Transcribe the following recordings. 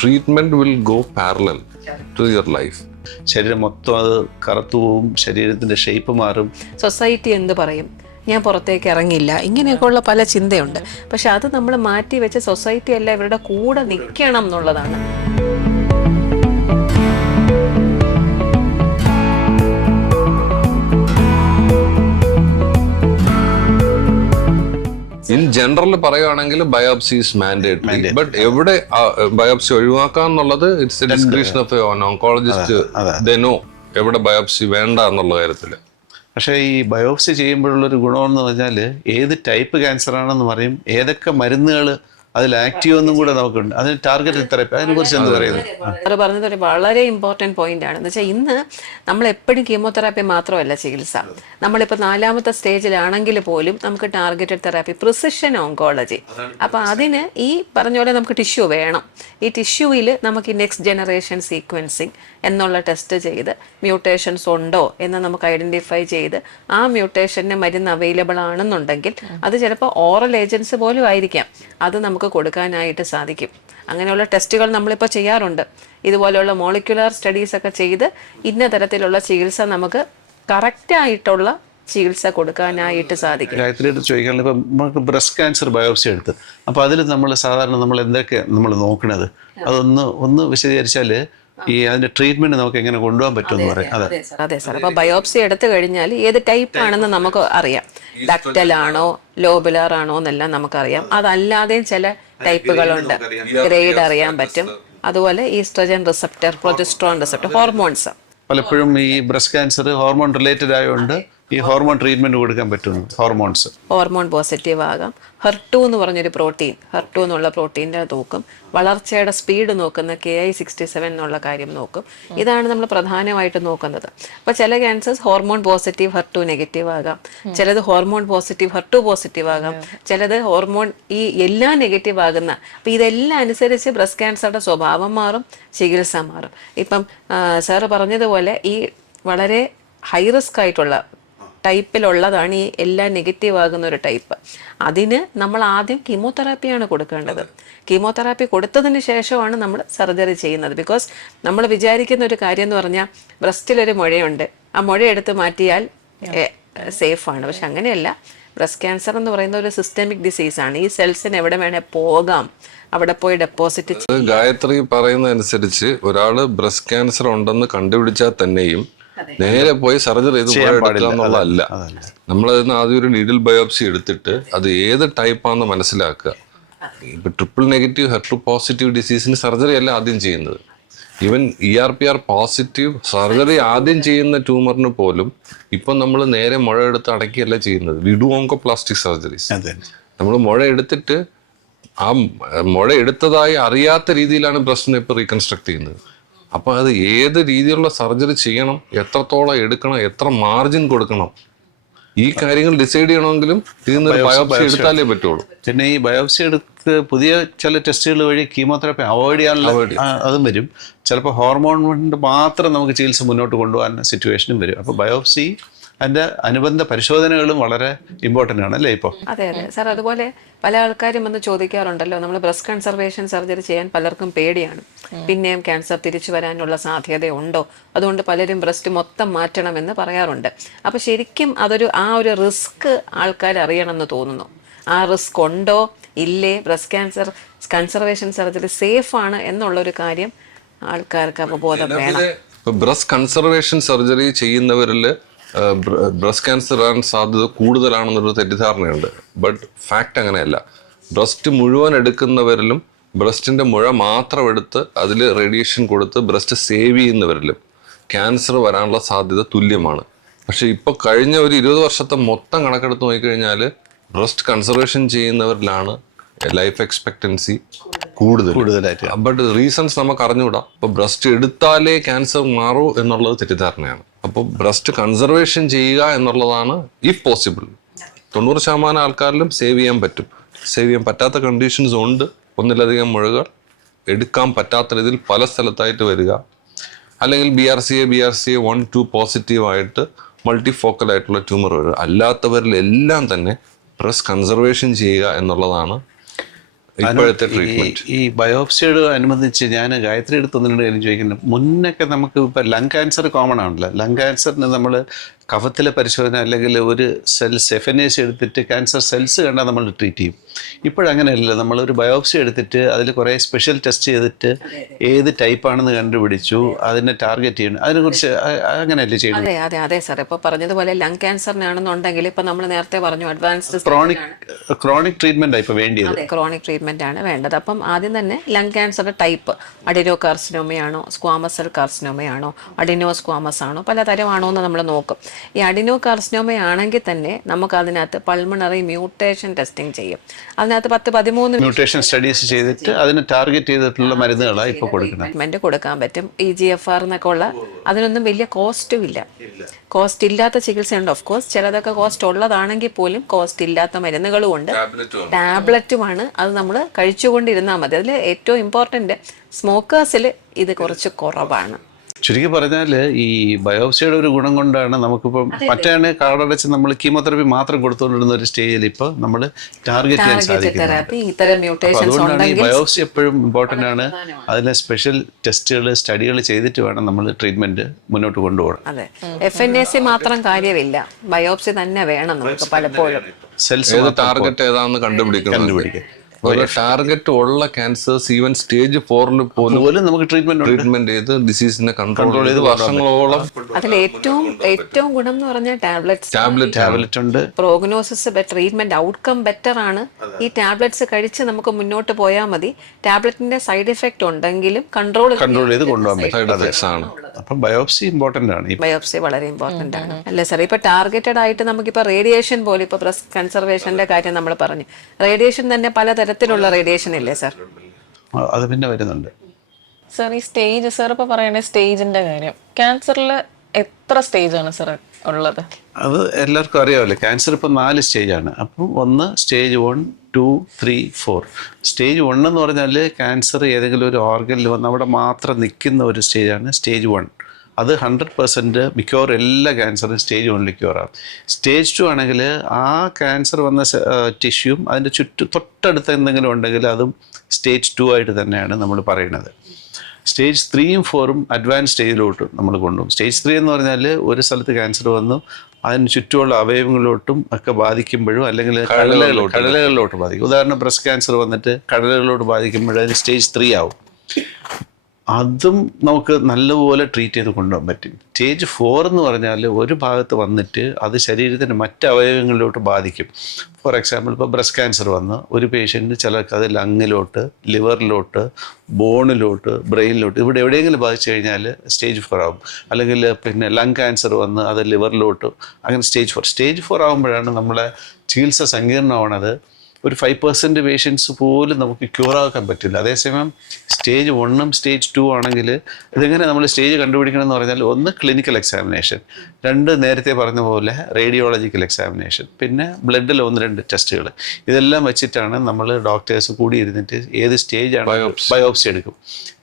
treatment will go parallel to your life. ശരീരം മൊത്തം അത് കറുത്തു പോവും, ശരീരത്തിൻ്റെ ഷേപ്പ് മാറും. സൊസൈറ്റി എന്ത് പറയും, ഞാൻ പുറത്തേക്ക് ഇറങ്ങില്ല, ഇങ്ങനെയൊക്കെയുള്ള പല ചിന്തയുണ്ട്. പക്ഷെ അത് നമ്മൾ മാറ്റി വെച്ച് സൊസൈറ്റി അല്ല ഇവരുടെ കൂടെ നിൽക്കണം എന്നുള്ളതാണ്. ഇൻ ജനറൽ പറയുകയാണെങ്കിൽ ബയോപ്സി ഇസ് മാൻഡേറ്ററി. ബട്ട് എവിടെ ബയോപ്സി ഒഴിവാക്കാന്നുള്ളത് it's a description of oncologist. They know എവിടെ ബയോപ്സി വേണ്ട എന്നുള്ള കാര്യത്തിൽ. പക്ഷേ ഈ ബയോപ്സി ചെയ്യുമ്പോഴുള്ളൊരു ഗുണമെന്ന് പറഞ്ഞാൽ ഏത് ടൈപ്പ് ക്യാൻസർ ആണെന്ന് പറയും, ഏതൊക്കെ മരുന്നുകൾ അതിൽ ആക്റ്റീവ് ഒന്നും കൂടെ നമുക്കുണ്ട്. അതിന് ടാർഗറ്റ് തെറാപ്പി, അതിനെ കുറിച്ച് എന്ത് പറയുന്നത്? അത് പറഞ്ഞത് ഒരു വളരെ ഇമ്പോർട്ടൻറ്റ് പോയിന്റ് ആണ്. എന്ന് വെച്ചാൽ ഇന്ന് നമ്മൾ എപ്പോഴും കീമോതെറാപ്പി മാത്രമല്ല ചികിത്സ. നമ്മളിപ്പോൾ 4ാമത്തെ സ്റ്റേജിലാണെങ്കിൽ പോലും നമുക്ക് ടാർഗറ്റഡ് തെറാപ്പി, പ്രിസിഷൻ ഓങ്കോളജി. അപ്പോൾ അതിന് ഈ പറഞ്ഞ പോലെ നമുക്ക് ടിഷ്യൂ വേണം. ഈ ടിഷ്യൂവിൽ നമുക്ക് ഈ നെക്സ്റ്റ് ജനറേഷൻ സീക്വൻസിങ് എന്നുള്ള ടെസ്റ്റ് ചെയ്ത് മ്യൂട്ടേഷൻസ് ഉണ്ടോ എന്ന് നമുക്ക് ഐഡൻറ്റിഫൈ ചെയ്ത് ആ മ്യൂട്ടേഷന് മരുന്ന് അവൈലബിൾ ആണെന്നുണ്ടെങ്കിൽ അത് ചിലപ്പോൾ ഓറൽ ഏജൻസ് പോലും ആയിരിക്കാം, അത് നമുക്ക് കൊടുക്കാനായിട്ട് സാധിക്കും. അങ്ങനെയുള്ള ടെസ്റ്റുകൾ നമ്മളിപ്പോൾ ചെയ്യാറുണ്ട്. ഇതുപോലെയുള്ള മോളിക്യുലർ സ്റ്റഡീസ് ഒക്കെ ചെയ്ത് ഇന്ന തരത്തിലുള്ള ചികിത്സ നമുക്ക് കറക്റ്റായിട്ടുള്ള ചികിത്സ കൊടുക്കാനായിട്ട് സാധിക്കും. ഗായത്രിയായിട്ട് ചോദിക്കാനുള്ള, ഇപ്പം നമുക്ക് ബ്രസ്റ്റ് ക്യാൻസർ ബയോപ്സി എടുത്ത്, അപ്പോൾ അതിൽ നമ്മൾ സാധാരണ നമ്മൾ എന്തൊക്കെ നമ്മൾ നോക്കണത്, അതൊന്ന് വിശദീകരിച്ചാൽ ഈ അതിന്റെ ട്രീറ്റ്മെന്റ് നമുക്ക് എങ്ങനെ കൊണ്ടുപോകാൻ പറ്റുമെന്ന് പറയാം. അതെ സാർ. അപ്പോൾ ബയോപ്സി എടുത്തു കഴിഞ്ഞാൽ ഏത് ടൈപ്പ് ആണെന്ന് നമുക്ക് അറിയാം. ഡക്റ്റൽ ആണോ ലോബുലാർ ആണോ എന്നെല്ലാം നമുക്കറിയാം. അതല്ലാതെയും ചില ടൈപ്പുകളുണ്ട്, ഗ്രേഡ് അറിയാൻ പറ്റും. അതുപോലെ oestrogen receptor, progesterone receptor, hormones. പലപ്പോഴും ഈ ബ്രസ്റ്റ് ക്യാൻസർ ഹോർമോൺ റിലേറ്റഡ് ആയതുകൊണ്ട് ഈ ഹോർമോൺ ട്രീറ്റ്മെന്റ് കൊടുക്കാൻ പറ്റുന്നു. ഹോർമോൺ പോസിറ്റീവ് ആകാം. HER2 എന്ന് പറഞ്ഞൊരു പ്രോട്ടീൻ, HER2 എന്നുള്ള പ്രോട്ടീൻ്റെ നോക്കും. വളർച്ചയുടെ സ്പീഡ് നോക്കുന്ന Ki-67 എന്നുള്ള കാര്യം നോക്കും. ഇതാണ് നമ്മൾ പ്രധാനമായിട്ട് നോക്കുന്നത്. അപ്പോൾ ചില cancers hormone positive HER2 negative ആകാം, ചിലത് ഹോർമോൺ പോസിറ്റീവ് HER2 പോസിറ്റീവ് ആകാം, ചിലത് ഹോർമോൺ ഈ എല്ലാം നെഗറ്റീവ് ആകുന്ന. അപ്പോൾ ഇതെല്ലാം അനുസരിച്ച് ബ്രസ്റ്റ് ക്യാൻസറുടെ സ്വഭാവം മാറും, ചികിത്സ മാറും. ഇപ്പം സാറ് പറഞ്ഞതുപോലെ ഈ വളരെ ഹൈ റിസ്ക് ആയിട്ടുള്ള ടൈപ്പിലുള്ളതാണ് ഈ എല്ലാം നെഗറ്റീവ് ആകുന്ന ഒരു ടൈപ്പ്. അതിന് നമ്മൾ ആദ്യം കീമോതെറാപ്പിയാണ് കൊടുക്കേണ്ടത്. കീമോതെറാപ്പി കൊടുത്തതിന് ശേഷമാണ് നമ്മൾ സർജറി ചെയ്യുന്നത്. ബിക്കോസ് നമ്മൾ വിചാരിക്കുന്ന ഒരു കാര്യം എന്ന് പറഞ്ഞാൽ ബ്രസ്റ്റിലൊരു മുഴയുണ്ട്, ആ മുഴ എടുത്ത് മാറ്റിയാൽ സേഫാണ്. പക്ഷെ അങ്ങനെയല്ല. ബ്രസ്റ്റ് ക്യാൻസർ എന്ന് പറയുന്ന ഒരു സിസ്റ്റമിക് ഡിസീസാണ്. ഈ സെൽസിന് എവിടെ വേണേൽ പോകാം, അവിടെ പോയി ഡെപ്പോസിറ്റ്. ഗായത്രി പറയുന്നതനുസരിച്ച് ഒരാള് ബ്രസ്റ്റ് ക്യാൻസർ ഉണ്ടെന്ന് കണ്ടുപിടിച്ചാൽ തന്നെയും നേരെ പോയി സർജറി ചെയ്ത് എന്നുള്ളതല്ല. നമ്മളതിന് ആദ്യം ഒരു നീഡിൽ ബയോപ്സി എടുത്തിട്ട് അത് ഏത് ടൈപ്പാണെന്ന് മനസ്സിലാക്കുക. ഇപ്പൊ ട്രിപ്പിൾ നെഗറ്റീവ് HER2 പോസിറ്റീവ് ഡിസീസിന് സർജറി അല്ല ആദ്യം ചെയ്യുന്നത്. ഈവൻ ERPR പോസിറ്റീവ് സർജറി ആദ്യം ചെയ്യുന്ന ട്യൂമറിന് പോലും ഇപ്പം നമ്മൾ നേരെ മുഴ എടുത്ത് അടക്കിയല്ല ചെയ്യുന്നത്. We do oncoplastic surgeries. നമ്മൾ മുഴ എടുത്തിട്ട് ആ മുഴ എടുത്തതായി അറിയാത്ത രീതിയിലാണ് ബ്രസ്റ്റിനെ ഇപ്പോൾ റീകൺസ്ട്രക്ട് ചെയ്യുന്നത്. അപ്പോൾ അത് ഏത് രീതിയിലുള്ള സർജറി ചെയ്യണം, എത്രത്തോളം എടുക്കണം, എത്ര മാർജിൻ കൊടുക്കണം, ഈ കാര്യങ്ങൾ ഡിസൈഡ് ചെയ്യണമെങ്കിലും ഇതിന്ന് ബയോപ്സി എടുത്താലേ പറ്റുള്ളൂ. പിന്നെ ഈ ബയോപ്സി എടുത്ത് പുതിയ ചില ടെസ്റ്റുകൾ വഴി കീമോതെറാപ്പി അവോയ്ഡ് ചെയ്യാനുള്ള അതും വരും. ചിലപ്പോൾ ഹോർമോൺ കൊണ്ട് മാത്രം നമുക്ക് ചികിത്സ മുന്നോട്ട് കൊണ്ടുപോകാൻ സിറ്റുവേഷനും വരും. അപ്പോൾ ബയോപ്സി അതിൻ്റെ അനുബന്ധ പരിശോധനകളും വളരെ ഇമ്പോർട്ടൻ്റ് ആണ് അല്ലേ ഇപ്പോൾ? അതെ സാർ. അതുപോലെ പല ആൾക്കാരും വന്ന് ചോദിക്കാറുണ്ടല്ലോ, നമ്മൾ ബ്രസ്റ്റ് കൺസർവേഷൻ സർജറി ചെയ്യാൻ പലർക്കും പേടിയാണ്, പിന്നെയും ക്യാൻസർ തിരിച്ചു വരാനുള്ള സാധ്യതയുണ്ടോ, അതുകൊണ്ട് പലരും ബ്രസ്റ്റ് മൊത്തം മാറ്റണമെന്ന് പറയാറുണ്ട്. അപ്പോൾ ശരിക്കും ആ ഒരു റിസ്ക് ആൾക്കാർ അറിയണമെന്ന് തോന്നുന്നു. ആ റിസ്ക് ഉണ്ടോ ഇല്ലേ, breast cancer conservation surgery safe ആണ് എന്നുള്ളൊരു കാര്യം ആൾക്കാർക്ക് അവബോധം വേണം. ബ്രസ്റ്റ് കൺസർവേഷൻ സർജറി ചെയ്യുന്നവരിൽ ബ്രസ്റ്റ് ക്യാൻസർ വരാൻ സാധ്യത കൂടുതലാണെന്നൊരു തെറ്റിദ്ധാരണയുണ്ട്. ബട്ട് ഫാക്റ്റ് അങ്ങനെയല്ല. ബ്രസ്റ്റ് മുഴുവൻ എടുക്കുന്നവരിലും ബ്രസ്റ്റിൻ്റെ മുഴ മാത്രം എടുത്ത് അതിൽ റേഡിയേഷൻ കൊടുത്ത് ബ്രസ്റ്റ് സേവ് ചെയ്യുന്നവരിലും ക്യാൻസർ വരാനുള്ള സാധ്യത തുല്യമാണ്. പക്ഷേ ഇപ്പോൾ കഴിഞ്ഞ ഒരു 20 വർഷത്തെ മൊത്തം കണക്കെടുത്ത് നോക്കിക്കഴിഞ്ഞാൽ ബ്രസ്റ്റ് കൺസർവേഷൻ ചെയ്യുന്നവരിലാണ് ലൈഫ് എക്സ്പെക്ടൻസി കൂടുതലായിട്ട്. ബട്ട് റീസൺസ് നമുക്ക് അറിഞ്ഞുകൂടാ. അപ്പോൾ ബ്രസ്റ്റ് എടുത്താലേ ക്യാൻസർ മാറൂ എന്നുള്ളത് തെറ്റിദ്ധാരണയാണ്. അപ്പോൾ ബ്രസ്റ്റ് കൺസർവേഷൻ ചെയ്യുക എന്നുള്ളതാണ് ഇഫ് പോസിബിൾ. 90% ആൾക്കാരിലും സേവ് ചെയ്യാൻ പറ്റും. സേവ് ചെയ്യാൻ പറ്റാത്ത കണ്ടീഷൻസ് ഉണ്ട്. ഒന്നിലധികം മുഴകൾ എടുക്കാൻ പറ്റാത്ത രീതിയിൽ പല സ്ഥലത്തായിട്ട് വരിക, അല്ലെങ്കിൽ BRCA 1, 2 പോസിറ്റീവായിട്ട് മൾട്ടിഫോക്കൽ ആയിട്ടുള്ള ട്യൂമർ വരിക. അല്ലാത്തവരിലെല്ലാം തന്നെ ബ്രസ്റ്റ് കൺസർവേഷൻ ചെയ്യുക എന്നുള്ളതാണ് ഇപ്പോഴത്തെ ട്രീറ്റ്മെന്റ്? ഈ ബയോപ്സിയോട് അനുബന്ധിച്ച് ഞാൻ ഗായത്രി എടുത്തൊന്നിനോട് കാര്യം ചോദിക്കുന്നത്, മുന്നൊക്കെ നമുക്ക് ഇപ്പം ലങ് ക്യാൻസർ കോമൺ ആണല്ലോ. ലങ് ക്യാൻസറിന് നമ്മൾ കഫത്തിലെ പരിശോധന അല്ലെങ്കിൽ ഒരു സെൽസ് FNAC എടുത്തിട്ട് ക്യാൻസർ സെൽസ് കണ്ടാൽ നമ്മൾ ട്രീറ്റ് ചെയ്യും. ഇപ്പോഴങ്ങനെയല്ല, നമ്മളൊരു ബയോപ്സി എടുത്തിട്ട് അതിൽ കുറേ സ്പെഷ്യൽ ടെസ്റ്റ് ചെയ്തിട്ട് ഏത് ടൈപ്പാണെന്ന് കണ്ടുപിടിച്ചു അതിനെ ടാർഗറ്റ് ചെയ്യണം. അതിനെക്കുറിച്ച് അങ്ങനെയല്ലേ ചെയ്യുന്നത്? അതെ സാർ. ഇപ്പോൾ പറഞ്ഞതുപോലെ ലങ് ക്യാൻസറിനാണെന്നുണ്ടെങ്കിൽ ഇപ്പം നമ്മൾ നേരത്തെ പറഞ്ഞു അഡ്വാൻസ്ഡ് ക്രോണിക് ട്രീറ്റ്മെൻറ്റാണ് ഇപ്പോൾ വേണ്ടിയത്. ക്രോണിക് ട്രീറ്റ്മെന്റ് ആണ് വേണ്ടത്. അപ്പം ആദ്യം തന്നെ ലങ് ക്യാൻസറുടെ ടൈപ്പ്, അഡിനോ കാർസിനോമയാണോ, സ്ക്വാമസ് സെൽ കാർസിനോമയാണോ, അഡിനോ സ്ക്വാമസ് ആണോ, പലതരമാണോ എന്ന് നമ്മൾ നോക്കും. ഈ അഡിനോ കാർസിനോമയാണെങ്കിൽ തന്നെ നമുക്ക് അതിനകത്ത് പൾമണറി മ്യൂട്ടേഷൻ ടെസ്റ്റിംഗ് ചെയ്യും. അതിനകത്ത് 10-13 മ്യൂട്ടേഷൻ സ്റ്റഡീസ് ചെയ്തിട്ട് അതിനെ ടാർഗറ്റ് ചെയ്തിട്ടുള്ള മരുന്നുകളാണ് ഇപ്പോൾ കൊടുക്കുന്നത്. ട്രീറ്റ്മെന്റ് കൊടുക്കാൻ പറ്റും. EGFR എന്നൊക്കെ ഉള്ള അതിനൊന്നും വലിയ കോസ്റ്റും ഇല്ല. കോസ്റ്റ് ഇല്ലാത്ത ചികിത്സയുണ്ട്. ഓഫ് കോഴ്സ് ചിലതൊക്കെ കോസ്റ്റ് ഉള്ളതാണെങ്കിൽ പോലും കോസ്റ്റ് ഇല്ലാത്ത മരുന്നുകളും ഉണ്ട്, ടാബ്ലറ്റുമാണ്. അത് നമ്മൾ കഴിച്ചുകൊണ്ടിരുന്നാൽ മതി. അതിൽ ഏറ്റവും ഇമ്പോർട്ടൻ്റ് സ്മോക്കേഴ്സിൽ ഇത് കുറച്ച് കുറവാണ്. ചുരുക്കി പറഞ്ഞാൽ ഈ ബയോപ്സിയുടെ ഒരു ഗുണം കൊണ്ടാണ് നമുക്കിപ്പം മറ്റേ കാർഡടച്ച് നമ്മൾ കീമോതെറാപ്പി മാത്രം കൊടുത്തുകൊണ്ടിരുന്ന ഒരു സ്റ്റേജിൽ ഇപ്പോൾ നമ്മൾ ടാർഗറ്റ് ചെയ്യാൻ സാധിക്കും. അതുകൊണ്ടാണ് ഈ ബയോപ്സി എപ്പോഴും ഇമ്പോർട്ടൻ്റ് ആണ്. അതിലെ സ്പെഷ്യൽ ടെസ്റ്റുകൾ സ്റ്റഡികൾ ചെയ്തിട്ട് വേണം നമ്മൾ ട്രീറ്റ്മെന്റ് മുന്നോട്ട് കൊണ്ടുപോകണം. അതെ, FNAC മാത്രം കാര്യമില്ല, ബയോപ്സി തന്നെ വേണം നമുക്ക് പലപ്പോഴും. സെൽസ് ടാർഗറ്റ് ഏതാണെന്ന് കണ്ടുപിടിക്കാൻ ടാർഗറ്റ് ഉള്ള ക്യാൻസേഴ്സ് ഈവൻ സ്റ്റേജ് 4 പോലും നമുക്ക് ട്രീറ്റ്മെന്റ് ചെയ്ത് ഡിസീസിനെ കൺട്രോൾ ചെയ്ത് വർഷങ്ങളോളം. അതിൽ ഏറ്റവും ഗുണം എന്ന് പറഞ്ഞാൽ ടാബ്ലറ്റ് ഉണ്ട്. പ്രോഗ്നോസിസ് ട്രീറ്റ്മെന്റ് ഔട്ട്കം ബെറ്റർ ആണ്. ഈ ടാബ്ലറ്റ്സ് കഴിച്ച് നമുക്ക് മുന്നോട്ട് പോയാൽ മതി. ടാബ്ലറ്റിന്റെ സൈഡ് എഫക്ട് ഉണ്ടെങ്കിലും കൺട്രോൾ ചെയ്ത് കൊണ്ടുപോകാൻ പറ്റും. അപ്പം ബയോപ്സി ഇമ്പോർട്ടന്റ് ആണ്. ബയോപ്സി വളരെ ഇമ്പോർട്ടന്റ് ആണ് അല്ലേ സാർ? ഇപ്പൊ ടാർഗറ്റഡ് ആയിട്ട് നമുക്കിപ്പോ റേഡിയേഷൻ പോലെ, ഇപ്പൊ ബ്രസ്റ്റ് കൺസർവേഷന്റെ കാര്യം നമ്മൾ പറഞ്ഞു, റേഡിയേഷൻ തന്നെ പലതരത്തിലുള്ള റേഡിയേഷൻ ഇല്ലേ സാർ? അത് പിന്നെ വരുന്നുണ്ട് സാർ. ഈ സ്റ്റേജ് സാർ ഇപ്പൊ പറയണ സ്റ്റേജിന്റെ കാര്യം, ക്യാൻസറിൽ എത്ര സ്റ്റേജ് ആണ് സാർ ഉള്ളത്? അത് എല്ലാവർക്കും അറിയാമല്ലോ. ക്യാൻസർ ഇപ്പം 4 സ്റ്റേജാണ്. അപ്പം ഒന്ന് സ്റ്റേജ് 1, 2, 3, 4. സ്റ്റേജ് 1 എന്ന് പറഞ്ഞാൽ ക്യാൻസർ ഏതെങ്കിലും ഒരു ഓർഗനിൽ വന്ന് അവിടെ മാത്രം നിൽക്കുന്ന ഒരു സ്റ്റേജാണ് സ്റ്റേജ് 1. അത് 100% മിക്കവാറും എല്ലാ ക്യാൻസറും സ്റ്റേജ് 1 ക്യൂറാണ്. സ്റ്റേജ് 2 ആണെങ്കിൽ ആ ക്യാൻസർ വന്ന ടിഷ്യൂം അതിൻ്റെ തൊട്ടടുത്ത് എന്തെങ്കിലും ഉണ്ടെങ്കിൽ അതും സ്റ്റേജ് 2 ആയിട്ട് തന്നെയാണ് നമ്മൾ പറയുന്നത്. സ്റ്റേജ് 3ഉം 4ഉം അഡ്വാൻസ് സ്റ്റേജിലോട്ട് നമ്മൾ കൊണ്ടുപോകും. സ്റ്റേജ് 3 എന്ന് പറഞ്ഞാൽ ഒരു സ്ഥലത്ത് ക്യാൻസർ വന്നു അതിന് ചുറ്റുമുള്ള അവയവങ്ങളിലോട്ടും ഒക്കെ ബാധിക്കുമ്പോഴും അല്ലെങ്കിൽ കടലകളിലോട്ട് ബാധിക്കും. ഉദാഹരണം ബ്രസ്റ്റ് ക്യാൻസർ വന്നിട്ട് കടലകളിലോട്ട് ബാധിക്കുമ്പോഴും അതിന് സ്റ്റേജ് 3 ആവും. അതും നമുക്ക് നല്ലപോലെ ട്രീറ്റ് ചെയ്ത് കൊണ്ടുപോകാൻ പറ്റും. സ്റ്റേജ് 4 എന്ന് പറഞ്ഞാൽ ഒരു ഭാഗത്ത് വന്നിട്ട് അത് ശരീരത്തിൻ്റെ മറ്റ് അവയവങ്ങളിലോട്ട് ബാധിക്കും. ഫോർ എക്സാമ്പിൾ ഇപ്പോൾ ബ്രസ്റ്റ് ക്യാൻസർ വന്ന് ഒരു പേഷ്യൻറ്റ് ചിലർക്ക് അത് ലങ്ങിലോട്ട്, ലിവറിലോട്ട്, ബോണിലോട്ട്, ബ്രെയിനിലോട്ട്, ഇവിടെ എവിടെയെങ്കിലും ബാധിച്ചു കഴിഞ്ഞാൽ സ്റ്റേജ് 4 ആവും. അല്ലെങ്കിൽ പിന്നെ ലങ് ക്യാൻസർ വന്ന് അത് ലിവറിലോട്ട്, അങ്ങനെ സ്റ്റേജ് 4 ആകുമ്പോഴാണ് നമ്മളെ ചികിത്സ സങ്കീർണമാണത്. ഒരു 5% പേഷ്യൻസ് പോലും നമുക്ക് ക്യൂറാക്കാൻ പറ്റില്ല. അതേസമയം സ്റ്റേജ് 1ഉം സ്റ്റേജ് 2 ആണെങ്കിൽ ഇതെങ്ങനെ നമ്മൾ സ്റ്റേജ് കണ്ടുപിടിക്കണം എന്ന് പറഞ്ഞാൽ, ഒന്ന് ക്ലിനിക്കൽ എക്സാമിനേഷൻ, 2 നേരത്തെ പറഞ്ഞ പോലെ റേഡിയോളജിക്കൽ എക്സാമിനേഷൻ, പിന്നെ ബ്ലഡിൽ 1-2 ടെസ്റ്റുകൾ. ഇതെല്ലാം വെച്ചിട്ടാണ് നമ്മൾ ഡോക്ടേഴ്സ് കൂടി ഇരുന്നിട്ട് ഏത് സ്റ്റേജാണ് ബയോപ്സി എടുക്കും.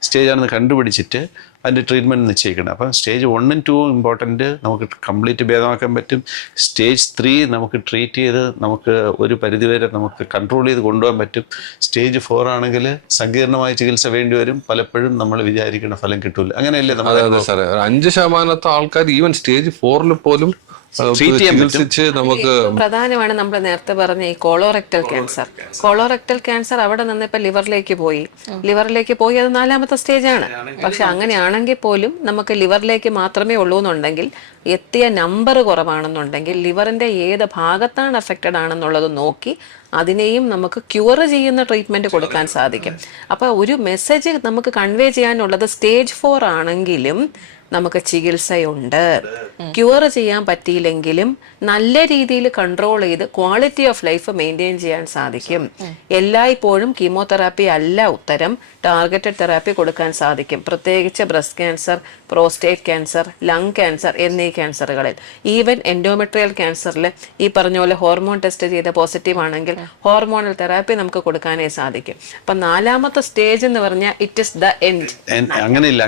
സ്റ്റേജാണെന്ന് കണ്ടുപിടിച്ചിട്ട് അതിൻ്റെ ട്രീറ്റ്മെൻറ്റ് നിശ്ചയിക്കണം. അപ്പം സ്റ്റേജ് 1ഉം 2ഉം ഇമ്പോർട്ടൻറ്റ്, നമുക്ക് കംപ്ലീറ്റ് ഭേദമാക്കാൻ പറ്റും. സ്റ്റേജ് 3 നമുക്ക് ട്രീറ്റ് ചെയ്ത് നമുക്ക് ഒരു പരിധിവരെ നമുക്ക് കൺട്രോൾ ചെയ്ത് കൊണ്ടുപോകാൻ പറ്റും. സ്റ്റേജ് 4 ആണെങ്കിൽ സങ്കീർണമായ ചികിത്സ വേണ്ടി വരും. പലപ്പോഴും നമ്മൾ വിചാരിക്കുന്ന ഫലം കിട്ടില്ല. അങ്ങനെയല്ലേ നമ്മൾ 5% ആൾക്കാർ ഈവൻ സ്റ്റേജ് 4 പോലും ചികിത്സിച്ച് നമുക്ക്. പ്രധാനമാണ് നമ്മൾ നേരത്തെ പറഞ്ഞ ഈ കോളോറെക്ടൽ ക്യാൻസർ അവിടെ നിന്ന് ഇപ്പൊ ലിവറിലേക്ക് പോയി അത് 4ാമത്തെ സ്റ്റേജാണ്. പക്ഷെ അങ്ങനെയാണെങ്കിൽ പോലും നമുക്ക് ലിവറിലേക്ക് മാത്രമേ ഉള്ളൂ എന്നുണ്ടെങ്കിൽ, എത്തിയ നമ്പർ കുറവാണെന്നുണ്ടെങ്കിൽ, ലിവറിന്റെ ഏത് ഭാഗത്താണ് അഫക്റ്റഡ് ആണെന്നുള്ളത് നോക്കി അതിനെയും നമുക്ക് ക്യൂർ ചെയ്യുന്ന ട്രീറ്റ്മെന്റ് കൊടുക്കാൻ സാധിക്കും. അപ്പൊ ഒരു മെസ്സേജ് നമുക്ക് കൺവേ ചെയ്യാനുള്ളത്, സ്റ്റേജ് 4 ആണെങ്കിലും നമുക്ക് ചികിത്സയുണ്ട്. ക്യൂർ ചെയ്യാൻ പറ്റിയില്ലെങ്കിലും നല്ല രീതിയിൽ കൺട്രോൾ ചെയ്ത് ക്വാളിറ്റി ഓഫ് ലൈഫ് മെയിൻറ്റെയിൻ ചെയ്യാൻ സാധിക്കും. എല്ലായ്പ്പോഴും കീമോതെറാപ്പി അല്ല ഉത്തരം, ടാർഗറ്റഡ് തെറാപ്പി കൊടുക്കാൻ സാധിക്കും. പ്രത്യേകിച്ച് breast cancer, prostate cancer, lung cancer എന്നീ ക്യാൻസറുകളിൽ. ഈവൻ എൻഡോമെട്രിയൽ ക്യാൻസറിൽ ഈ പറഞ്ഞ പോലെ ഹോർമോൺ ടെസ്റ്റ് ചെയ്ത് പോസിറ്റീവ് ആണെങ്കിൽ ഹോർമോണൽ തെറാപ്പി നമുക്ക് കൊടുക്കാനേ സാധിക്കും. അപ്പം 4ാമത്തെ സ്റ്റേജ് എന്ന് പറഞ്ഞാൽ ഇറ്റ് ഇസ് ദ എൻഡ്. അങ്ങനെയില്ല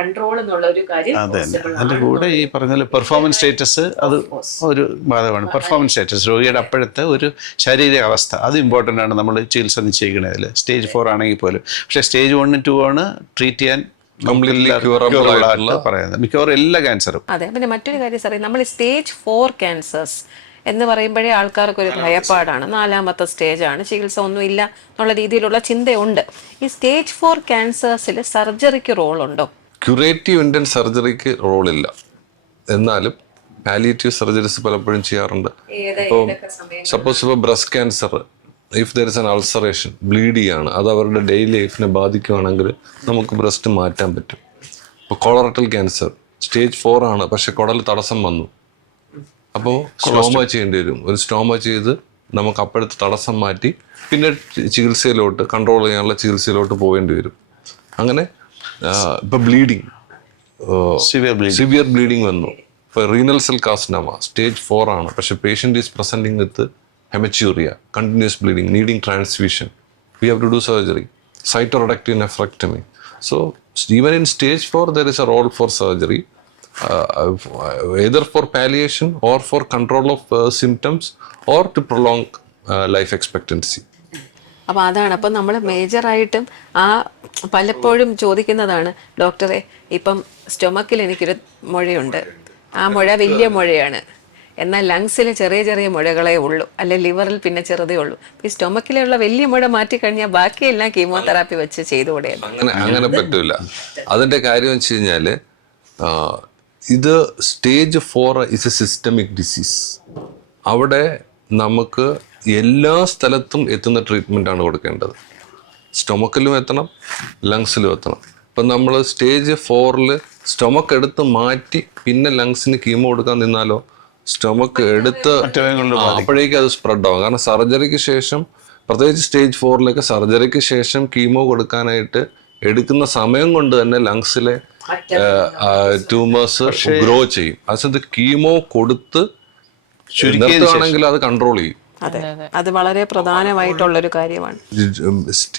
കൺട്രോൾ എന്നുള്ള ഒരു കാര്യം അതെ. അതിൻ്റെ കൂടെ ഈ പറഞ്ഞ പെർഫോമൻസ് സ്റ്റേറ്റസ് അത് ഒരു ബാധകമാണ്. പെർഫോമൻസ് സ്റ്റേറ്റസ് രോഗിയുടെ അപ്പോഴത്തെ ഒരു ശാരീരിക അവസ്ഥ അത് ഇമ്പോർട്ടൻ്റ് ആണ് നമ്മൾ ചികിത്സ നിശ്ചയിക്കുന്നതിൽ. സ്റ്റേജ് 4 ആണെങ്കിൽ പോലും. പക്ഷേ സ്റ്റേജ് 1 2 ആണ് ട്രീറ്റ് ചെയ്യാൻ പറയുന്നത് മിക്കവാറും എല്ലാ ക്യാൻസറും. അതെ. പിന്നെ മറ്റൊരു കാര്യം സാറേ, നമ്മൾ സ്റ്റേജ് 4 ക്യാൻസേഴ്സ് എന്ന് പറയുമ്പോഴേ ആൾക്കാർക്ക് ഒരു ഭയപ്പാടാണ്. 4ാമത്തെ സ്റ്റേജാണ്, ചികിത്സ ഒന്നുമില്ല എന്നുള്ള രീതിയിലുള്ള ചിന്തയുണ്ട്. ഈ സ്റ്റേജ് 4 ക്യാൻസേഴ്സിൽ സർജറിക്ക് റോളുണ്ടോ? ക്യൂറേറ്റീവ് ഇന്റൻസ് സർജറിക്ക് റോളില്ല, എന്നാലും പാലിയേറ്റീവ് സർജറീസ് പലപ്പോഴും ചെയ്യാറുണ്ട്. ഇപ്പോൾ സപ്പോസ് ഇപ്പോൾ breast cancer, if there is an ulceration, bleed ചെയ്യാണ്, അത് അവരുടെ ഡെയിലി ലൈഫിനെ ബാധിക്കുകയാണെങ്കിൽ നമുക്ക് ബ്രസ്റ്റ് മാറ്റാൻ പറ്റും. ഇപ്പോൾ കൊളറക്ടൽ ക്യാൻസർ സ്റ്റേജ് 4 ആണ്, പക്ഷെ കുടൽ തടസ്സം വന്നു, അപ്പോൾ സ്റ്റോമ ചെയ്യേണ്ടി വരും. ഒരു സ്റ്റോമ ചെയ്ത് നമുക്ക് അപ്പോഴത്തെ തടസ്സം മാറ്റി പിന്നെ ചികിത്സയിലോട്ട് കൺട്രോൾ ചെയ്യാനുള്ള ചികിത്സയിലോട്ട് പോകേണ്ടി വരും. അങ്ങനെ ഇപ്പോൾ ബ്ലീഡിങ്, സിവിയർ ബ്ലീഡിങ് വന്നു. ഇപ്പോൾ റീനൽ സെൽ കാർസിനോമ സ്റ്റേജ് 4 ആണ്, പക്ഷെ patient is presenting with hematuria, continuous bleeding, needing transfusion. We have to do surgery. Cytoreductive nephrectomy. So even in stage 4, there is a role for surgery, either for palliation or for control of symptoms or to prolong life expectancy. അപ്പോൾ അതാണ്. അപ്പം നമ്മൾ മേജറായിട്ടും പലപ്പോഴും ചോദിക്കുന്നതാണ്, ഡോക്ടറെ ഇപ്പം സ്റ്റൊമക്കിൽ എനിക്കൊരു മുഴയുണ്ട്, ആ മുഴ വലിയ മുഴയാണ്, എന്നാൽ ലങ്സിൽ ചെറിയ ചെറിയ മുഴകളേ ഉള്ളൂ, അല്ലെ ലിവറിൽ പിന്നെ ചെറുതേ ഉള്ളൂ. ഈ സ്റ്റൊമക്കിലുള്ള വലിയ മുഴ മാറ്റിക്കഴിഞ്ഞാൽ ബാക്കിയെല്ലാം കീമോതെറാപ്പി വെച്ച് ചെയ്തുകൂടെ? അങ്ങനെ പറ്റൂല. അതിൻ്റെ കാര്യം വെച്ച് കഴിഞ്ഞാൽ ഇത് stage 4 is A systemic disease. അവിടെ നമുക്ക് എല്ലാ സ്ഥലത്തും എത്തുന്ന ട്രീറ്റ്മെൻറ്റാണ് കൊടുക്കേണ്ടത്. സ്റ്റൊമക്കിലും എത്തണം, ലങ്സിലും എത്തണം. ഇപ്പം നമ്മൾ സ്റ്റേജ് 4 സ്റ്റൊമക്ക് എടുത്ത് മാറ്റി പിന്നെ ലങ്സിന് കീമോ കൊടുക്കാൻ നിന്നാലോ സ്റ്റൊമക്ക് എടുത്ത് അപ്പോഴേക്കും അത് സ്പ്രെഡ് ആവും. കാരണം സർജറിക്ക് ശേഷം, പ്രത്യേകിച്ച് സ്റ്റേജ് 4 സർജറിക്ക് ശേഷം കീമോ കൊടുക്കാനായിട്ട് എടുക്കുന്ന സമയം കൊണ്ട് തന്നെ ലങ്സിലെ ട്യൂമേഴ്സ് ഗ്രോ ചെയ്യും. അത് കീമോ കൊടുത്ത് നിർത്തുകയാണെങ്കിൽ അത് കൺട്രോൾ ചെയ്യും. അതെ, അത് വളരെ പ്രധാനമായിട്ടുള്ളൊരു കാര്യമാണ്.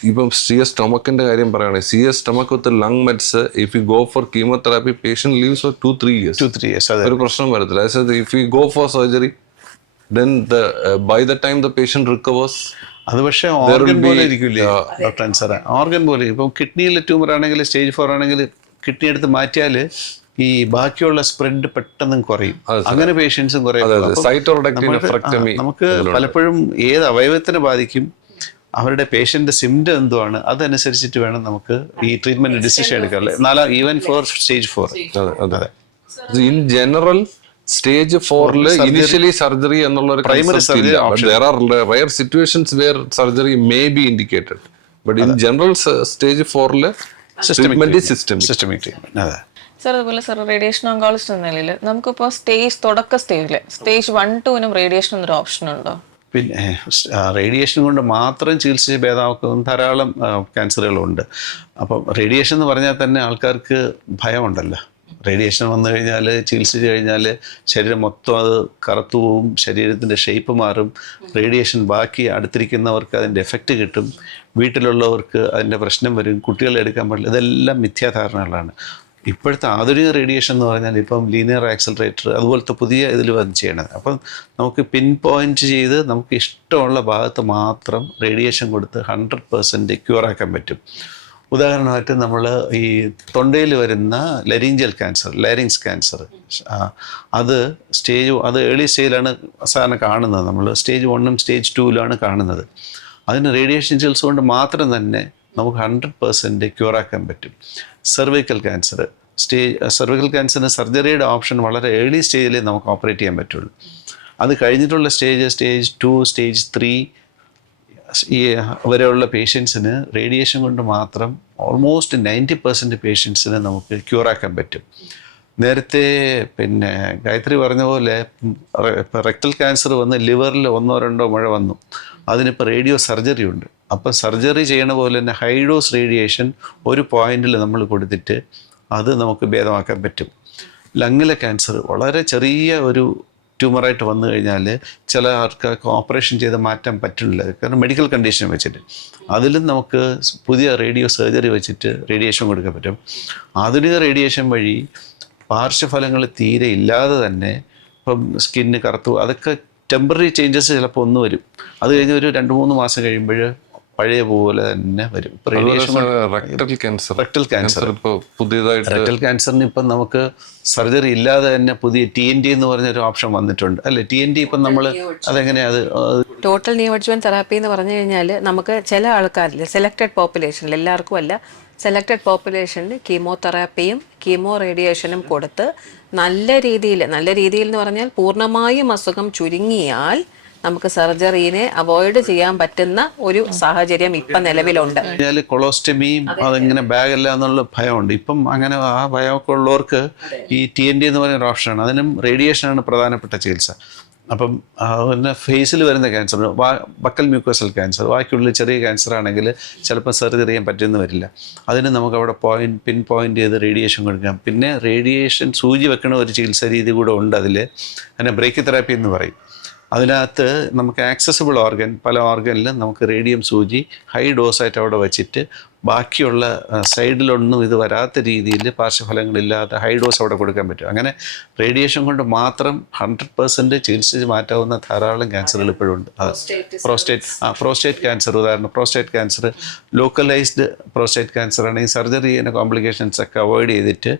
ഇപ്പം CS സ്റ്റൊമക്കിന്റെ കാര്യം പറയുകയാണെങ്കിൽ CS stomach with lung mets, if you go for chemotherapy patient lives for 2-3 years. ഒരു പ്രശ്നം വരത്തില്ല. If you go for surgery then by the time the patient recovers, അത് പക്ഷേ ഓർഗൻ പോലെ ഇരിക്കില്ലേ ഡോക്ടർ അൻസാറേ? ഓർഗൻ പോലെ. ഇപ്പം കിഡ്നിയിലെ ട്യൂമർ ആണെങ്കിൽ സ്റ്റേജ് 4 ആണെങ്കിൽ കിഡ്നി എടുത്ത് മാറ്റിയാൽ ഈ ബാക്കിയുള്ള സ്പ്രെഡ് പെട്ടെന്ന് കുറയും. അങ്ങനെ പേഷ്യൻസും കുറയും. നമുക്ക് പലപ്പോഴും ഏത് അവയവത്തിനെ ബാധിക്കും, അവരുടെ പേഷ്യന്റ് സിംറ്റം എന്തുവാണ്, അതനുസരിച്ചിട്ട് വേണം നമുക്ക് ഈ ട്രീറ്റ്മെന്റ് ഡിസിഷൻ എടുക്കാൻ. Even four stage 4. അതെ. In general stage 4 initially surgery എന്നുള്ള primary surgery. there are rare situations where surgery may be indicated, but in general stage 4 treatment systemic treatment. അതെ സാർ. അതുപോലെ സാർ റേഡിയേഷൻ ഓങ്കോളജിസ്റ്റ് എന്ന നിലയിൽ നമുക്കിപ്പോൾ തുടക്ക സ്റ്റേജിൽ സ്റ്റേജ് 1-2 റേഡിയേഷൻ എന്നൊരു ഓപ്ഷൻ ഉണ്ടോ? പിന്നെ റേഡിയേഷൻ കൊണ്ട് മാത്രം ചികിത്സിച്ച് ഭേദമാക്കുന്ന ധാരാളം ക്യാൻസറുകളുണ്ട്. അപ്പം റേഡിയേഷൻ എന്ന് പറഞ്ഞാൽ തന്നെ ആൾക്കാർക്ക് ഭയമുണ്ടല്ലോ. റേഡിയേഷൻ വന്നു കഴിഞ്ഞാൽ, ചികിത്സിച്ച് കഴിഞ്ഞാൽ ശരീരം മൊത്തം അത് കറുത്തു പോവും, ശരീരത്തിൻ്റെ ഷേപ്പ് മാറും, റേഡിയേഷൻ ബാക്കി അടുത്തിരിക്കുന്നവർക്ക് അതിൻ്റെ എഫക്റ്റ് കിട്ടും, വീട്ടിലുള്ളവർക്ക് അതിൻ്റെ പ്രശ്നം വരും, കുട്ടികളെ എടുക്കാൻ പാടില്ല. ഇതെല്ലാം മിഥ്യാധാരണകളാണ്. ഇപ്പോഴത്തെ ആധുനിക റേഡിയേഷൻ എന്ന് പറഞ്ഞാൽ ഇപ്പം ലീനിയർ ആക്സലറേറ്റർ അതുപോലത്തെ പുതിയ ഇതിൽ വന്ന് ചെയ്യണത്. അപ്പം നമുക്ക് പിൻ പോയിന്റ് ചെയ്ത് നമുക്ക് ഇഷ്ടമുള്ള ഭാഗത്ത് മാത്രം റേഡിയേഷൻ കൊടുത്ത് 100% ക്യൂറാക്കാൻ പറ്റും. ഉദാഹരണമായിട്ട് നമ്മൾ ഈ തൊണ്ടയിൽ വരുന്ന ലരീഞ്ചൽ ക്യാൻസർ, ലാരിങ്സ് ക്യാൻസർ, അത് ഏർലി സ്റ്റേജിലാണ് സാധാരണ കാണുന്നത്. നമ്മൾ സ്റ്റേജ് 1 സ്റ്റേജ് 2 കാണുന്നത്. അതിന് റേഡിയേഷൻ ചികിത്സ കൊണ്ട് മാത്രം തന്നെ നമുക്ക് 100% ക്യൂറാക്കാൻ പറ്റും. സെർവിക്കൽ ക്യാൻസറിന് സർജറിയുടെ ഓപ്ഷൻ വളരെ ഏർലി സ്റ്റേജിൽ നമുക്ക് ഓപ്പറേറ്റ് ചെയ്യാൻ പറ്റുള്ളൂ. അത് കഴിഞ്ഞിട്ടുള്ള സ്റ്റേജ് 2 സ്റ്റേജ് 3 വരെയുള്ള പേഷ്യൻസിന് റേഡിയേഷൻ കൊണ്ട് മാത്രം ഓൾമോസ്റ്റ് 90% പേഷ്യൻസിന് നമുക്ക് ക്യൂറാക്കാൻ പറ്റും. നേരത്തെ പിന്നെ ഗായത്രി പറഞ്ഞ പോലെ റെക്ടൽ ക്യാൻസർ വന്ന് ലിവറിൽ 1-2 മുഴ വന്നു, അതിനിപ്പോൾ റേഡിയോ സർജറി ഉണ്ട്. അപ്പോൾ സർജറി ചെയ്യണ പോലെ തന്നെ ഹൈ ഡോസ് റേഡിയേഷൻ ഒരു പോയിന്റിൽ നമ്മൾ കൊടുത്തിട്ട് അത് നമുക്ക് ഭേദമാക്കാൻ പറ്റും. ലങ്ങിലെ ക്യാൻസർ വളരെ ചെറിയ ഒരു ട്യൂമറായിട്ട് വന്നു കഴിഞ്ഞാൽ ചില ആൾക്കാർക്ക് ഓപ്പറേഷൻ ചെയ്ത് മാറ്റാൻ പറ്റില്ല, കാരണം മെഡിക്കൽ കണ്ടീഷൻ വെച്ചിട്ട്. അതിലും നമുക്ക് പുതിയ റേഡിയോ സർജറി വെച്ചിട്ട് റേഡിയേഷൻ കൊടുക്കാൻ പറ്റും. ആധുനിക റേഡിയേഷൻ വഴി പാർശ്വഫലങ്ങൾ തീരെ ഇല്ലാതെ തന്നെ ഇപ്പം സ്കിന്ന് കറുത്തു, അതൊക്കെ ടെമ്പററി ചേഞ്ചസ് ചിലപ്പോൾ ഒന്ന് വരും. അത് കഴിഞ്ഞ് ഒരു 2-3 മാസം കഴിയുമ്പോൾ പഴയ പോലെ തന്നെ വരും. ഇപ്പോൾ റേഡിയേഷൻ റെക്ടൽ ക്യാൻസർ ഇപ്പോൾ പുതിയതായിട്ട് റെക്ടൽ ക്യാൻസറിന് ഇപ്പം നമുക്ക് സർജറി ഇല്ലാതെ തന്നെ പുതിയ TNT എന്ന് പറഞ്ഞൊരു ഓപ്ഷൻ വന്നിട്ടുണ്ട് അല്ലേ? TNT ഇപ്പം നമ്മൾ അതെങ്ങനെയാ അത് ടോട്ടൽ നിയോഡ്ജുവൻ തെറാപ്പി എന്ന് പറഞ്ഞു കഴിഞ്ഞാൽ നമുക്ക് ചില ആൾക്കാരിൽ സെലക്റ്റഡ് പോപ്പുലേഷനിൽ, എല്ലാവർക്കും അല്ല, സെലക്റ്റഡ് പോപ്പുലേഷനിൽ കീമോതെറാപ്പിയും കീമോ റേഡിയേഷനും കൊടുത്ത് നല്ല രീതിയിൽ എന്ന് പറഞ്ഞാൽ പൂർണ്ണമായും അസുഖം ചുരുങ്ങിയാൽ നമുക്ക് സർജറീനെ അവോയ്ഡ് ചെയ്യാൻ പറ്റുന്ന ഒരു സാഹചര്യം ഇപ്പം നിലവിലുണ്ട്. കൊളോസ്റ്റമിയും അതിങ്ങനെ ബാഗല്ല എന്നുള്ള ഭയമുണ്ട്. ഇപ്പം അങ്ങനെ ആ ഭയമൊക്കെ ഉള്ളവർക്ക് ഈ TNT എന്ന് പറയുന്ന ഓപ്ഷനാണ്. അതിനും റേഡിയേഷനാണ് പ്രധാനപ്പെട്ട ചികിത്സ. അപ്പം പിന്നെ ഫേസിൽ വരുന്ന ക്യാൻസർ, ബക്കൽ മ്യൂക്കോസൽ ക്യാൻസർ, ബാക്കിയുള്ള ചെറിയ ക്യാൻസർ ആണെങ്കിൽ ചിലപ്പോൾ സർജറി ചെയ്യാൻ പറ്റുമെന്ന് വരില്ല. അതിന് നമുക്ക് അവിടെ പിൻ പോയിന്റ് ചെയ്ത് റേഡിയേഷൻ കൊടുക്കാം. പിന്നെ റേഡിയേഷൻ സൂചി വെക്കണ ഒരു ചികിത്സാ രീതി കൂടെ ഉണ്ട്. അതിൽ അതിനെ ബ്രേക്കി തെറാപ്പി എന്ന് പറയും. അതിനകത്ത് നമുക്ക് ആക്സസിബിൾ ഓർഗൻ, പല ഓർഗനിലും നമുക്ക് റേഡിയം സൂചി ഹൈ ഡോസായിട്ട് അവിടെ വെച്ചിട്ട് ബാക്കിയുള്ള സൈഡിലൊന്നും ഇത് വരാത്ത രീതിയിൽ പാർശ്വഫലങ്ങളില്ലാതെ ഹൈ ഡോസ് അവിടെ കൊടുക്കാൻ പറ്റും. അങ്ങനെ റേഡിയേഷൻ കൊണ്ട് മാത്രം 100% ചികിത്സിച്ച് മാറ്റാവുന്ന ധാരാളം ക്യാൻസറുകൾ ഇപ്പോഴും ഉണ്ട്. പ്രോസ്റ്റേറ്റ് ക്യാൻസർ, ഉദാഹരണം prostate cancer, localised prostate cancer ആണെങ്കിൽ സർജറി ചെയ്യുന്ന കോംപ്ലിക്കേഷൻസ് ഒക്കെ അവോയ്ഡ് ചെയ്തിട്ട്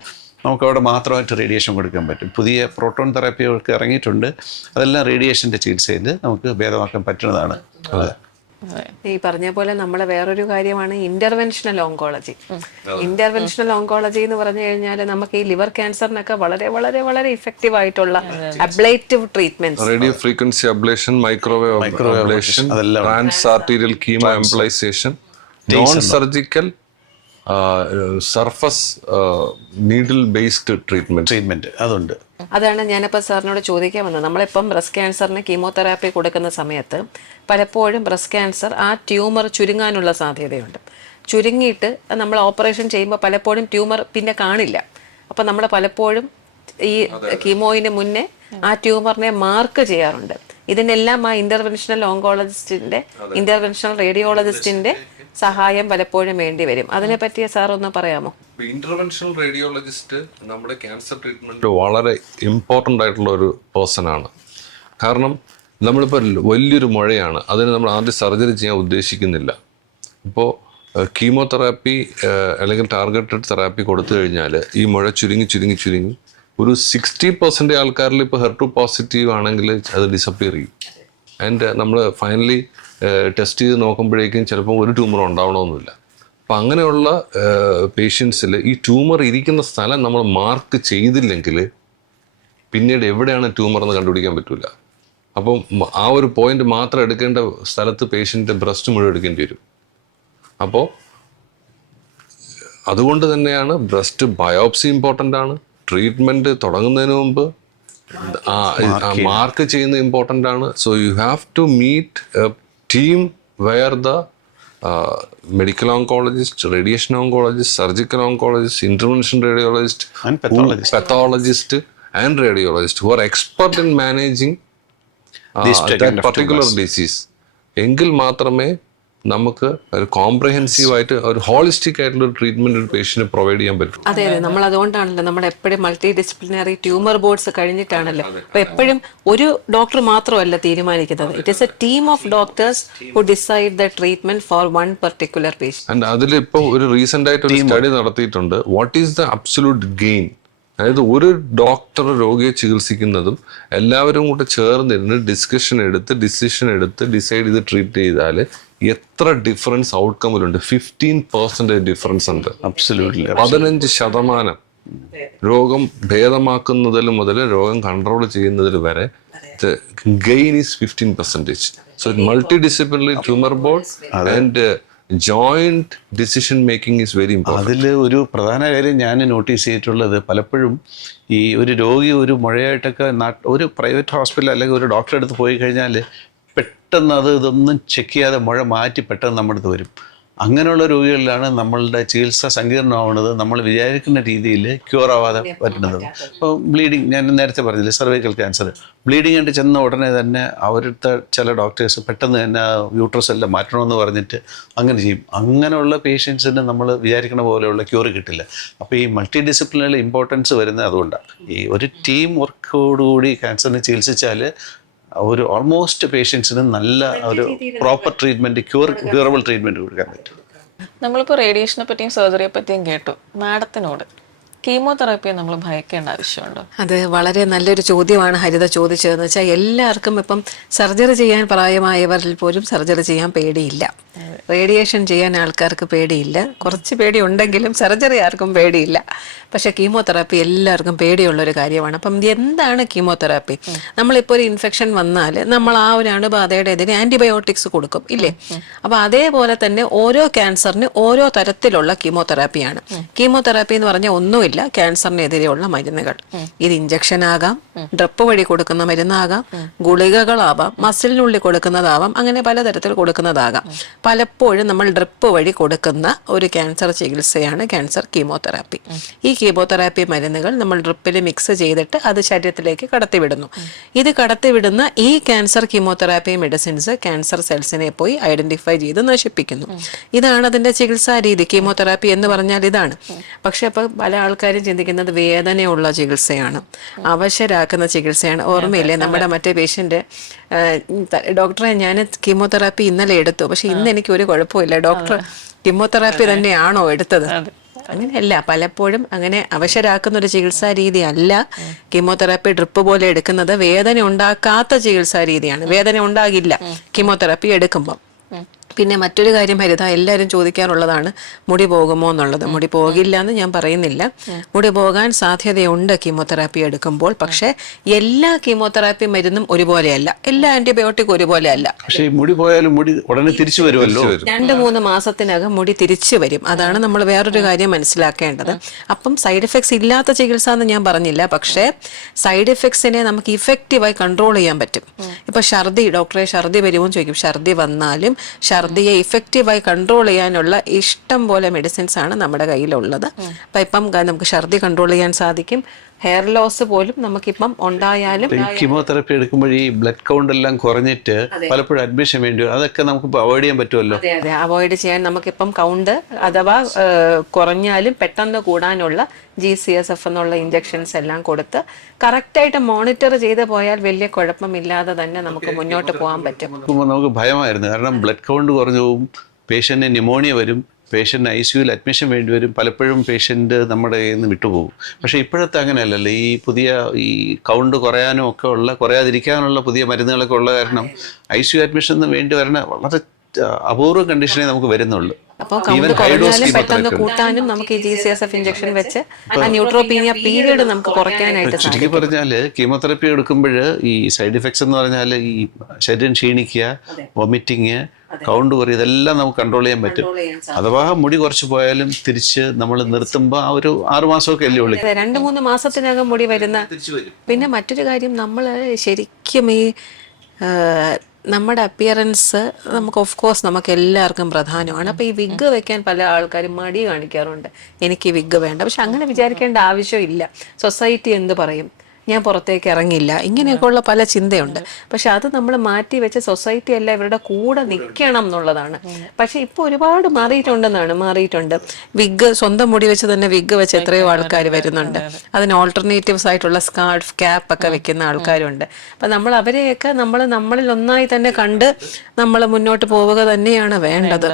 നമുക്കവിടെ മാത്രമായിട്ട് റേഡിയേഷൻ കൊടുക്കാൻ പറ്റും. പുതിയ പ്രോട്ടോൺ തെറാപ്പികൾക്ക് ഇറങ്ങിയിട്ടുണ്ട്. അതെല്ലാം റേഡിയേഷൻ്റെ ചികിത്സയിൽ നമുക്ക് ഭേദമാക്കാൻ പറ്റുന്നതാണ്. ഈ പറഞ്ഞ പോലെ നമ്മൾ വേറൊരു കാര്യമാണ് ഇന്റർവെൻഷണൽ ഓങ്കോളജി. ഇന്റർവെൻഷണൽ ഓങ്കോളജി എന്ന് പറഞ്ഞു കഴിഞ്ഞാൽ നമുക്ക് ഈ ലിവർ ക്യാൻസറിനൊക്കെ വളരെ വളരെ വളരെ ഇഫക്റ്റീവ് ആയിട്ടുള്ള ablative treatments, radio frequency ablation, microwave ablation, trans arterial chemo embolization, non surgical surface needle based treatment അതുണ്ട്. അതാണ് ഞാനിപ്പോൾ സാറിനോട് ചോദിക്കാൻ വന്നത്. നമ്മളിപ്പം ബ്രസ്റ്റ് ക്യാൻസറിന് കീമോതെറാപ്പി കൊടുക്കുന്ന സമയത്ത് പലപ്പോഴും ബ്രസ്റ്റ് ക്യാൻസർ ആ ട്യൂമർ ചുരുങ്ങാനുള്ള സാധ്യതയുണ്ട്. ചുരുങ്ങിയിട്ട് നമ്മൾ ഓപ്പറേഷൻ ചെയ്യുമ്പോൾ പലപ്പോഴും ട്യൂമർ പിന്നെ കാണില്ല. അപ്പം നമ്മൾ പലപ്പോഴും ഈ കീമോയിന് മുന്നേ ആ ട്യൂമറിനെ മാർക്ക് ചെയ്യാറുണ്ട്. ഇതിനെല്ലാം ആ ഇന്റർവെൻഷണൽ റേഡിയോളജിസ്റ്റിന്റെ സഹായം പലപ്പോഴും വേണ്ടി വരും. അതിനെ പറ്റിയ സാർ ഒന്ന് പറയാമോ? ഇന്റർവെൻഷണൽ റേഡിയോളജിസ്റ്റ് നമ്മുടെ ക്യാൻസർ ട്രീറ്റ്മെന്റ് വളരെ ഇമ്പോർട്ടൻ്റ് ആയിട്ടുള്ള ഒരു പേഴ്സൺ ആണ്. കാരണം നമ്മളിപ്പോൾ വലിയൊരു മുഴയാണ്, അതിന് നമ്മൾ ആദ്യം സർജറി ചെയ്യാൻ ഉദ്ദേശിക്കുന്നില്ല. ഇപ്പോൾ കീമോതെറാപ്പി അല്ലെങ്കിൽ ടാർഗറ്റഡ് തെറാപ്പി കൊടുത്തു കഴിഞ്ഞാൽ ഈ മുഴ ചുരുങ്ങി ഒരു 60% ആൾക്കാരിൽ ഇപ്പോൾ HER2 പോസിറ്റീവ് ആണെങ്കിൽ അത് ഡിസപ്പിയർ ചെയ്യും. ആൻഡ് നമ്മൾ ഫൈനലി ടെസ്റ്റ് ചെയ്ത് നോക്കുമ്പോഴേക്കും ചിലപ്പോൾ ഒരു ട്യൂമർ ഉണ്ടാവണമെന്നില്ല. അപ്പം അങ്ങനെയുള്ള പേഷ്യൻസിൽ ഈ ട്യൂമർ ഇരിക്കുന്ന സ്ഥലം നമ്മൾ മാർക്ക് ചെയ്തില്ലെങ്കിൽ പിന്നീട് എവിടെയാണ് ട്യൂമർ എന്ന് കണ്ടുപിടിക്കാൻ പറ്റില്ല. അപ്പം ആ ഒരു പോയിന്റ് മാത്രം എടുക്കേണ്ട സ്ഥലത്ത് പേഷ്യൻ്റെ ബ്രസ്റ്റ് മുഴുവൻ എടുക്കേണ്ടി വരും. അപ്പോൾ അതുകൊണ്ട് തന്നെയാണ് ബ്രസ്റ്റ് ബയോപ്സി ഇമ്പോർട്ടൻ്റ് ആണ്. ട്രീറ്റ്മെൻറ്റ് തുടങ്ങുന്നതിന് മുമ്പ് മാർക്ക് ചെയ്യുന്നത് ഇമ്പോർട്ടൻ്റ് ആണ്. So you have to meet a team where the medical oncologist, radiation oncologist, surgical oncologist, intervention radiologist, and pathologist and radiologist who are expert in managing that particular disease. എങ്കിൽ മാത്രമേ നമുക്ക് ഒരു comprehensive ആയിട്ട് ഒരു holistic ആയിട്ടുള്ള ഒരു treatment ഒരു patient provide ചെയ്യാൻ പറ്റും. അതെ, നമ്മൾ അതുകൊണ്ടാണല്ലോ നമ്മൾ എപ്പോഴും മൾട്ടി ഡിസിപ്ലിനറി ട്യൂമർ ബോർഡ്സ് കഴിഞ്ഞിട്ടാണല്ലോ. അപ്പൊ എപ്പോഴും ഒരു ഡോക്ടർ മാത്രമല്ല തീരുമാനിക്കുന്നത്. It is A team of doctors who decide the treatment four one particular patient. And അതിലിപ്പോൾ ഒരു റീസെന്റ് ആയിട്ട് ഒരു സ്റ്റഡി നടത്തിയിട്ടുണ്ട്. What is the absolute gain? അതായത് ഒരു ഡോക്ടർ രോഗിയെ ചികിത്സിക്കുന്നതും എല്ലാവരും കൂടെ ചേർന്നിരുന്ന് ഡിസിഷൻ എടുത്ത് ഡിസൈഡ് ചെയ്ത് ട്രീറ്റ് ചെയ്താൽ എത്ര ഡിഫറൻസ് ഔട്ട്കമ്മിലുണ്ട്? 15% ഡിഫറൻസ് ഉണ്ട്. 15% രോഗം ഭേദമാക്കുന്നതിൽ മുതൽ രോഗം കൺട്രോൾ ചെയ്യുന്നതിൽ വരെ gain is 15%. So multi disciplinary tumour board and joint decision making is very important. അതിൽ ഒരു പ്രധാന കാര്യം ഞാൻ നോട്ടീസ് ചെയ്തിട്ടുള്ളത്, പലപ്പോഴും ഈ ഒരു രോഗി ഒരു മുഴയായിട്ടൊക്കെ ഒരു പ്രൈവറ്റ് ഹോസ്പിറ്റൽ അല്ലെങ്കിൽ ഒരു ഡോക്ടറെ അടുത്ത് പോയി കഴിഞ്ഞാൽ പെട്ടെന്ന് ഇതൊന്നും ചെക്ക് ചെയ്യാതെ മുഴ മാറ്റി പെട്ടെന്ന് നമ്മുടെ അടുത്ത് വരും. അങ്ങനെയുള്ള രോഗികളിലാണ് നമ്മളുടെ ചികിത്സ സങ്കീർണമാവുന്നത്, നമ്മൾ വിചാരിക്കുന്ന രീതിയിൽ ക്യൂർ ആവാതെ പറ്റുന്നത്. ഇപ്പോൾ ബ്ലീഡിങ്, ഞാൻ നേരത്തെ പറഞ്ഞില്ലേ, സർവൈക്കൽ ക്യാൻസർ, ബ്ലീഡിങ് ആയിട്ട് ചെന്ന ഉടനെ തന്നെ അവരുടെ ചില ഡോക്ടേഴ്സ് പെട്ടെന്ന് തന്നെ യൂട്രസ് എല്ലാം മാറ്റണമെന്ന് പറഞ്ഞിട്ട് അങ്ങനെ ചെയ്യും. അങ്ങനെയുള്ള പേഷ്യൻസിന് നമ്മൾ വിചാരിക്കുന്ന പോലെയുള്ള ക്യൂർ കിട്ടില്ല. അപ്പോൾ ഈ മൾട്ടി ഡിസിപ്ലിനറി ഇമ്പോർട്ടൻസ് വരുന്നത് അതുകൊണ്ടാണ്. ഈ ഒരു ടീം വർക്കോടുകൂടി ക്യാൻസറിനെ ചികിത്സിച്ചാൽ ഒരു ഓൾമോസ്റ്റ് പേഷ്യൻസിന് നല്ല ഒരു പ്രോപ്പർ ട്രീറ്റ്മെൻറ്റ്, ക്യൂറബിൾ ട്രീറ്റ്മെൻറ്റ് കൊടുക്കാൻ പറ്റും. നമ്മളിപ്പോൾ റേഡിയേഷനെ പറ്റിയും സർജറിയെ പറ്റിയും കേട്ടു. മാഡത്തിനോട് കീമോതെറാപ്പിയെ നമ്മൾ ഭയക്കേണ്ട ആവശ്യമുണ്ടോ? അത് വളരെ നല്ലൊരു ചോദ്യമാണ് ഹരിത ചോദിച്ചതെന്ന് വെച്ചാൽ, എല്ലാവർക്കും ഇപ്പം സർജറി ചെയ്യാൻ പ്രായമായവരിൽ പോലും സർജറി ചെയ്യാൻ പേടിയില്ല, റേഡിയേഷൻ ചെയ്യാൻ ആൾക്കാർക്ക് പേടിയില്ല. കുറച്ച് പേടി ഉണ്ടെങ്കിലും സർജറി ആർക്കും പേടിയില്ല. പക്ഷെ കീമോതെറാപ്പി എല്ലാവർക്കും പേടിയുള്ളൊരു കാര്യമാണ്. അപ്പം എന്താണ് കീമോതെറാപ്പി? നമ്മളിപ്പോൾ ഒരു ഇൻഫെക്ഷൻ വന്നാൽ നമ്മൾ ആ ഒരു അണുബാധയുടെ എതിരെ ആന്റിബയോട്ടിക്സ് കൊടുക്കും, ഇല്ലേ? അപ്പം അതേപോലെ തന്നെ ഓരോ ക്യാൻസറിന് ഓരോ തരത്തിലുള്ള കീമോതെറാപ്പിയാണ്. കീമോതെറാപ്പി എന്ന് പറഞ്ഞാൽ ഒന്നുമില്ല, ക്യാൻസറിനെതിരെയുള്ള മരുന്നുകൾ. ഇത് ഇഞ്ചക്ഷൻ ആകാം, ഡ്രിപ്പ് വഴി കൊടുക്കുന്ന മരുന്നാകാം, ഗുളികകളാവാം, മസിലിനുള്ളിൽ കൊടുക്കുന്നതാവാം, അങ്ങനെ പലതരത്തിൽ കൊടുക്കുന്നതാകാം. പലപ്പോഴും നമ്മൾ ഡ്രിപ്പ് വഴി കൊടുക്കുന്ന ഒരു ക്യാൻസർ ചികിത്സയാണ് ക്യാൻസർ കീമോതെറാപ്പി. ഈ കീമോതെറാപ്പി മരുന്നുകൾ നമ്മൾ ഡ്രിപ്പിൽ മിക്സ് ചെയ്തിട്ട് അത് ശരീരത്തിലേക്ക് കടത്തിവിടുന്നു. ഇത് കടത്തിവിടുന്ന ഈ ക്യാൻസർ കീമോതെറാപ്പി മെഡിസിൻസ് ക്യാൻസർ സെൽസിനെ പോയി ഐഡന്റിഫൈ ചെയ്ത് നശിപ്പിക്കുന്നു. ഇതാണ് അതിന്റെ ചികിത്സാ രീതി. കീമോതെറാപ്പി എന്ന് പറഞ്ഞാൽ ഇതാണ്. പക്ഷെ ഇപ്പൊ പല ആൾക്കാരും ചിന്തിക്കുന്നത് വേദനയുള്ള ചികിത്സയാണ്, അവശരാക്കുന്ന ചികിത്സയാണ്. ഓർമ്മയില്ലേ നമ്മുടെ മറ്റേ പേഷ്യന്റ്, ഡോക്ടറെ ഞാൻ കീമോതെറാപ്പി ഇന്നലെ എടുത്തു, പക്ഷെ ഇന്ന് എനിക്ക് ഒരു കുഴപ്പമില്ല, ഡോക്ടർ കീമോതെറാപ്പി തന്നെയാണോ എടുത്തത്? അങ്ങനെയല്ല. പലപ്പോഴും അങ്ങനെ അവശരാക്കുന്ന ഒരു ചികിത്സാ രീതി അല്ല കീമോതെറാപ്പി. ഡ്രിപ്പ് പോലെ എടുക്കുന്നത് വേദന ഉണ്ടാക്കാത്ത ചികിത്സാ രീതിയാണ്. വേദന ഉണ്ടാകില്ല കീമോതെറാപ്പി എടുക്കുമ്പോൾ. പിന്നെ മറ്റൊരു കാര്യം ഹരിത, എല്ലാവരും ചോദിക്കാറുള്ളതാണ് മുടി പോകുമോ എന്നുള്ളത്. മുടി പോകില്ല എന്ന് ഞാൻ പറയുന്നില്ല, മുടി പോകാൻ സാധ്യതയുണ്ട് കീമോതെറാപ്പി എടുക്കുമ്പോൾ. പക്ഷെ എല്ലാ കീമോതെറാപ്പി മരുന്നും ഒരുപോലെയല്ല, എല്ലാ ആന്റിബയോട്ടിക് ഒരുപോലെയല്ല. പക്ഷേ മുടി പോയാലും മുടി ഉടനെ തിരിച്ചു വരുമല്ലോ. 2-3 മാസത്തിനകം മുടി തിരിച്ചു വരും. അതാണ് നമ്മൾ വേറൊരു കാര്യം മനസ്സിലാക്കേണ്ടത്. അപ്പം സൈഡ് എഫക്ട്സ് ഇല്ലാത്ത ചികിത്സ എന്ന് ഞാൻ പറഞ്ഞില്ല, പക്ഷേ സൈഡ് എഫക്ട്സിനെ നമുക്ക് ഇഫക്റ്റീവായി കൺട്രോൾ ചെയ്യാൻ പറ്റും. ഇപ്പൊ ഛർദി, ഡോക്ടറെ ഛർദി വരുമോ എന്ന് ചോദിക്കും. ഛർദി വന്നാലും ഛർദിയെ ഇഫക്റ്റീവായി കൺട്രോൾ ചെയ്യാനുള്ള ഇഷ്ടം പോലെ മെഡിസിൻസ് ആണ് നമ്മുടെ കയ്യിലുള്ളത്. അപ്പം ഇപ്പം നമുക്ക് ഛർദി കൺട്രോൾ ചെയ്യാൻ സാധിക്കും. ഹെയർ ലോസ് പോലും നമുക്കിപ്പം ഉണ്ടായാലും കീമോതെറാപ്പി എടുക്കുമ്പോൾ ഈ ബ്ലഡ് കൗണ്ട് എല്ലാം കുറഞ്ഞിട്ട് പലപ്പോഴും അഡ്മിഷൻ വേണ്ടി വരും. അതൊക്കെ നമുക്ക് അവോയ്ഡ് ചെയ്യാൻ പറ്റുമല്ലോ. അതെ, അവോയ്ഡ് ചെയ്യാൻ നമുക്കിപ്പം കൗണ്ട് അഥവാ കുറഞ്ഞാലും പെട്ടെന്ന് കൂടാനുള്ള GCSF എന്നുള്ള ഇഞ്ചക്ഷൻസ് എല്ലാം കൊടുത്ത് കറക്റ്റായിട്ട് മോണിറ്റർ ചെയ്ത് പോയാൽ വലിയ കുഴപ്പമില്ലാതെ തന്നെ നമുക്ക് മുന്നോട്ട് പോകാൻ പറ്റും. നമുക്ക് ഭയമായിരുന്നു, കാരണം ബ്ലഡ് കൗണ്ട് കുറഞ്ഞു പോകും, പേഷ്യന്റിന് ന്യൂമോണിയ വരും, പേഷ്യൻ്റ് ICUയിൽ അഡ്മിഷൻ വേണ്ടി വരും, പലപ്പോഴും പേഷ്യൻ്റ് നമ്മുടെ കയ്യിൽ നിന്ന് വിട്ടുപോകും. പക്ഷേ ഇപ്പോഴത്തെ അങ്ങനെയല്ലല്ലോ. ഈ പുതിയ ഈ കൗണ്ട് കുറയാനും ഒക്കെ ഉള്ള, കുറയാതിരിക്കാനുള്ള പുതിയ മരുന്നുകളൊക്കെ ഉള്ള കാരണം ICU അഡ്മിഷൻ വേണ്ടി വരുന്ന വളരെ അപൂർവ കണ്ടീഷനേ നമുക്ക് വരുന്നുള്ളൂ. അപ്പോൾ കൗണ്ട് കുറഞ്ഞാലും പെട്ടെന്ന് കൂട്ടാനും നമുക്ക് ഈ GCSF ഇഞ്ചക്ഷൻ വെച്ച് ആ ന്യൂട്രോപീനിയ പീരീഡ് നമുക്ക് കുറയ്ക്കാനായിട്ട് സാധിക്കും. ചുരുക്കി പറഞ്ഞാൽ കീമോതെറാപ്പി എടുക്കുമ്പോൾ ഈ സൈഡ് ഇഫക്ട്സ് എന്ന് പറഞ്ഞാൽ ഈ ശരീരം ക്ഷീണിക്കുക, വൊമിറ്റിങ്, കൗണ്ട് കുറയും, ഇതെല്ലാം നമുക്ക് കൺട്രോൾ ചെയ്യാൻ പറ്റും. അഥവാ മുടി കുറച്ച് പോയാലും തിരിച്ച് നമ്മൾ നിർത്തുമ്പോൾ ആ ഒരു 6 മാസമൊക്കെ അല്ലേ ഉള്ളൂ. 2-3 മാസത്തിനകം മുടി വരുന്ന. പിന്നെ മറ്റൊരു കാര്യം, നമ്മൾ ശരിക്കും ഈ നമ്മുടെ അപ്പിയറൻസ് നമുക്ക് ഓഫ് കോഴ്സ് നമുക്ക് എല്ലാവർക്കും പ്രധാനമാണ്. അപ്പോൾ ഈ വിഗ് വെക്കാൻ പല ആൾക്കാരും മടി കാണിക്കാറുണ്ട്, എനിക്ക് വിഗ് വേണ്ട. പക്ഷെ അങ്ങനെ വിചാരിക്കേണ്ട ആവശ്യമില്ല. സൊസൈറ്റി എന്ത് പറയും, ഞാൻ പുറത്തേക്ക് ഇറങ്ങില്ല, ഇങ്ങനെയൊക്കെയുള്ള പല ചിന്തയുണ്ട്. പക്ഷെ അത് നമ്മൾ മാറ്റി വെച്ച് സൊസൈറ്റി അല്ല ഇവരുടെ കൂടെ നിൽക്കണം എന്നുള്ളതാണ്. പക്ഷെ ഇപ്പോൾ ഒരുപാട് മാറിയിട്ടുണ്ട്. വിഗ്, സ്വന്തം മുടി വെച്ച് തന്നെ വിഗ് വെച്ച് എത്രയോ ആൾക്കാർ വരുന്നുണ്ട്. അതിന് ഓൾട്ടർനേറ്റീവ്സ് ആയിട്ടുള്ള സ്കാർഫ്, ക്യാപ്പ് ഒക്കെ വെക്കുന്ന ആൾക്കാരുണ്ട്. അപ്പം നമ്മൾ അവരെയൊക്കെ നമ്മളിൽ ഒന്നായി തന്നെ കണ്ട് നമ്മൾ മുന്നോട്ട് പോവുക തന്നെയാണ് വേണ്ടത്.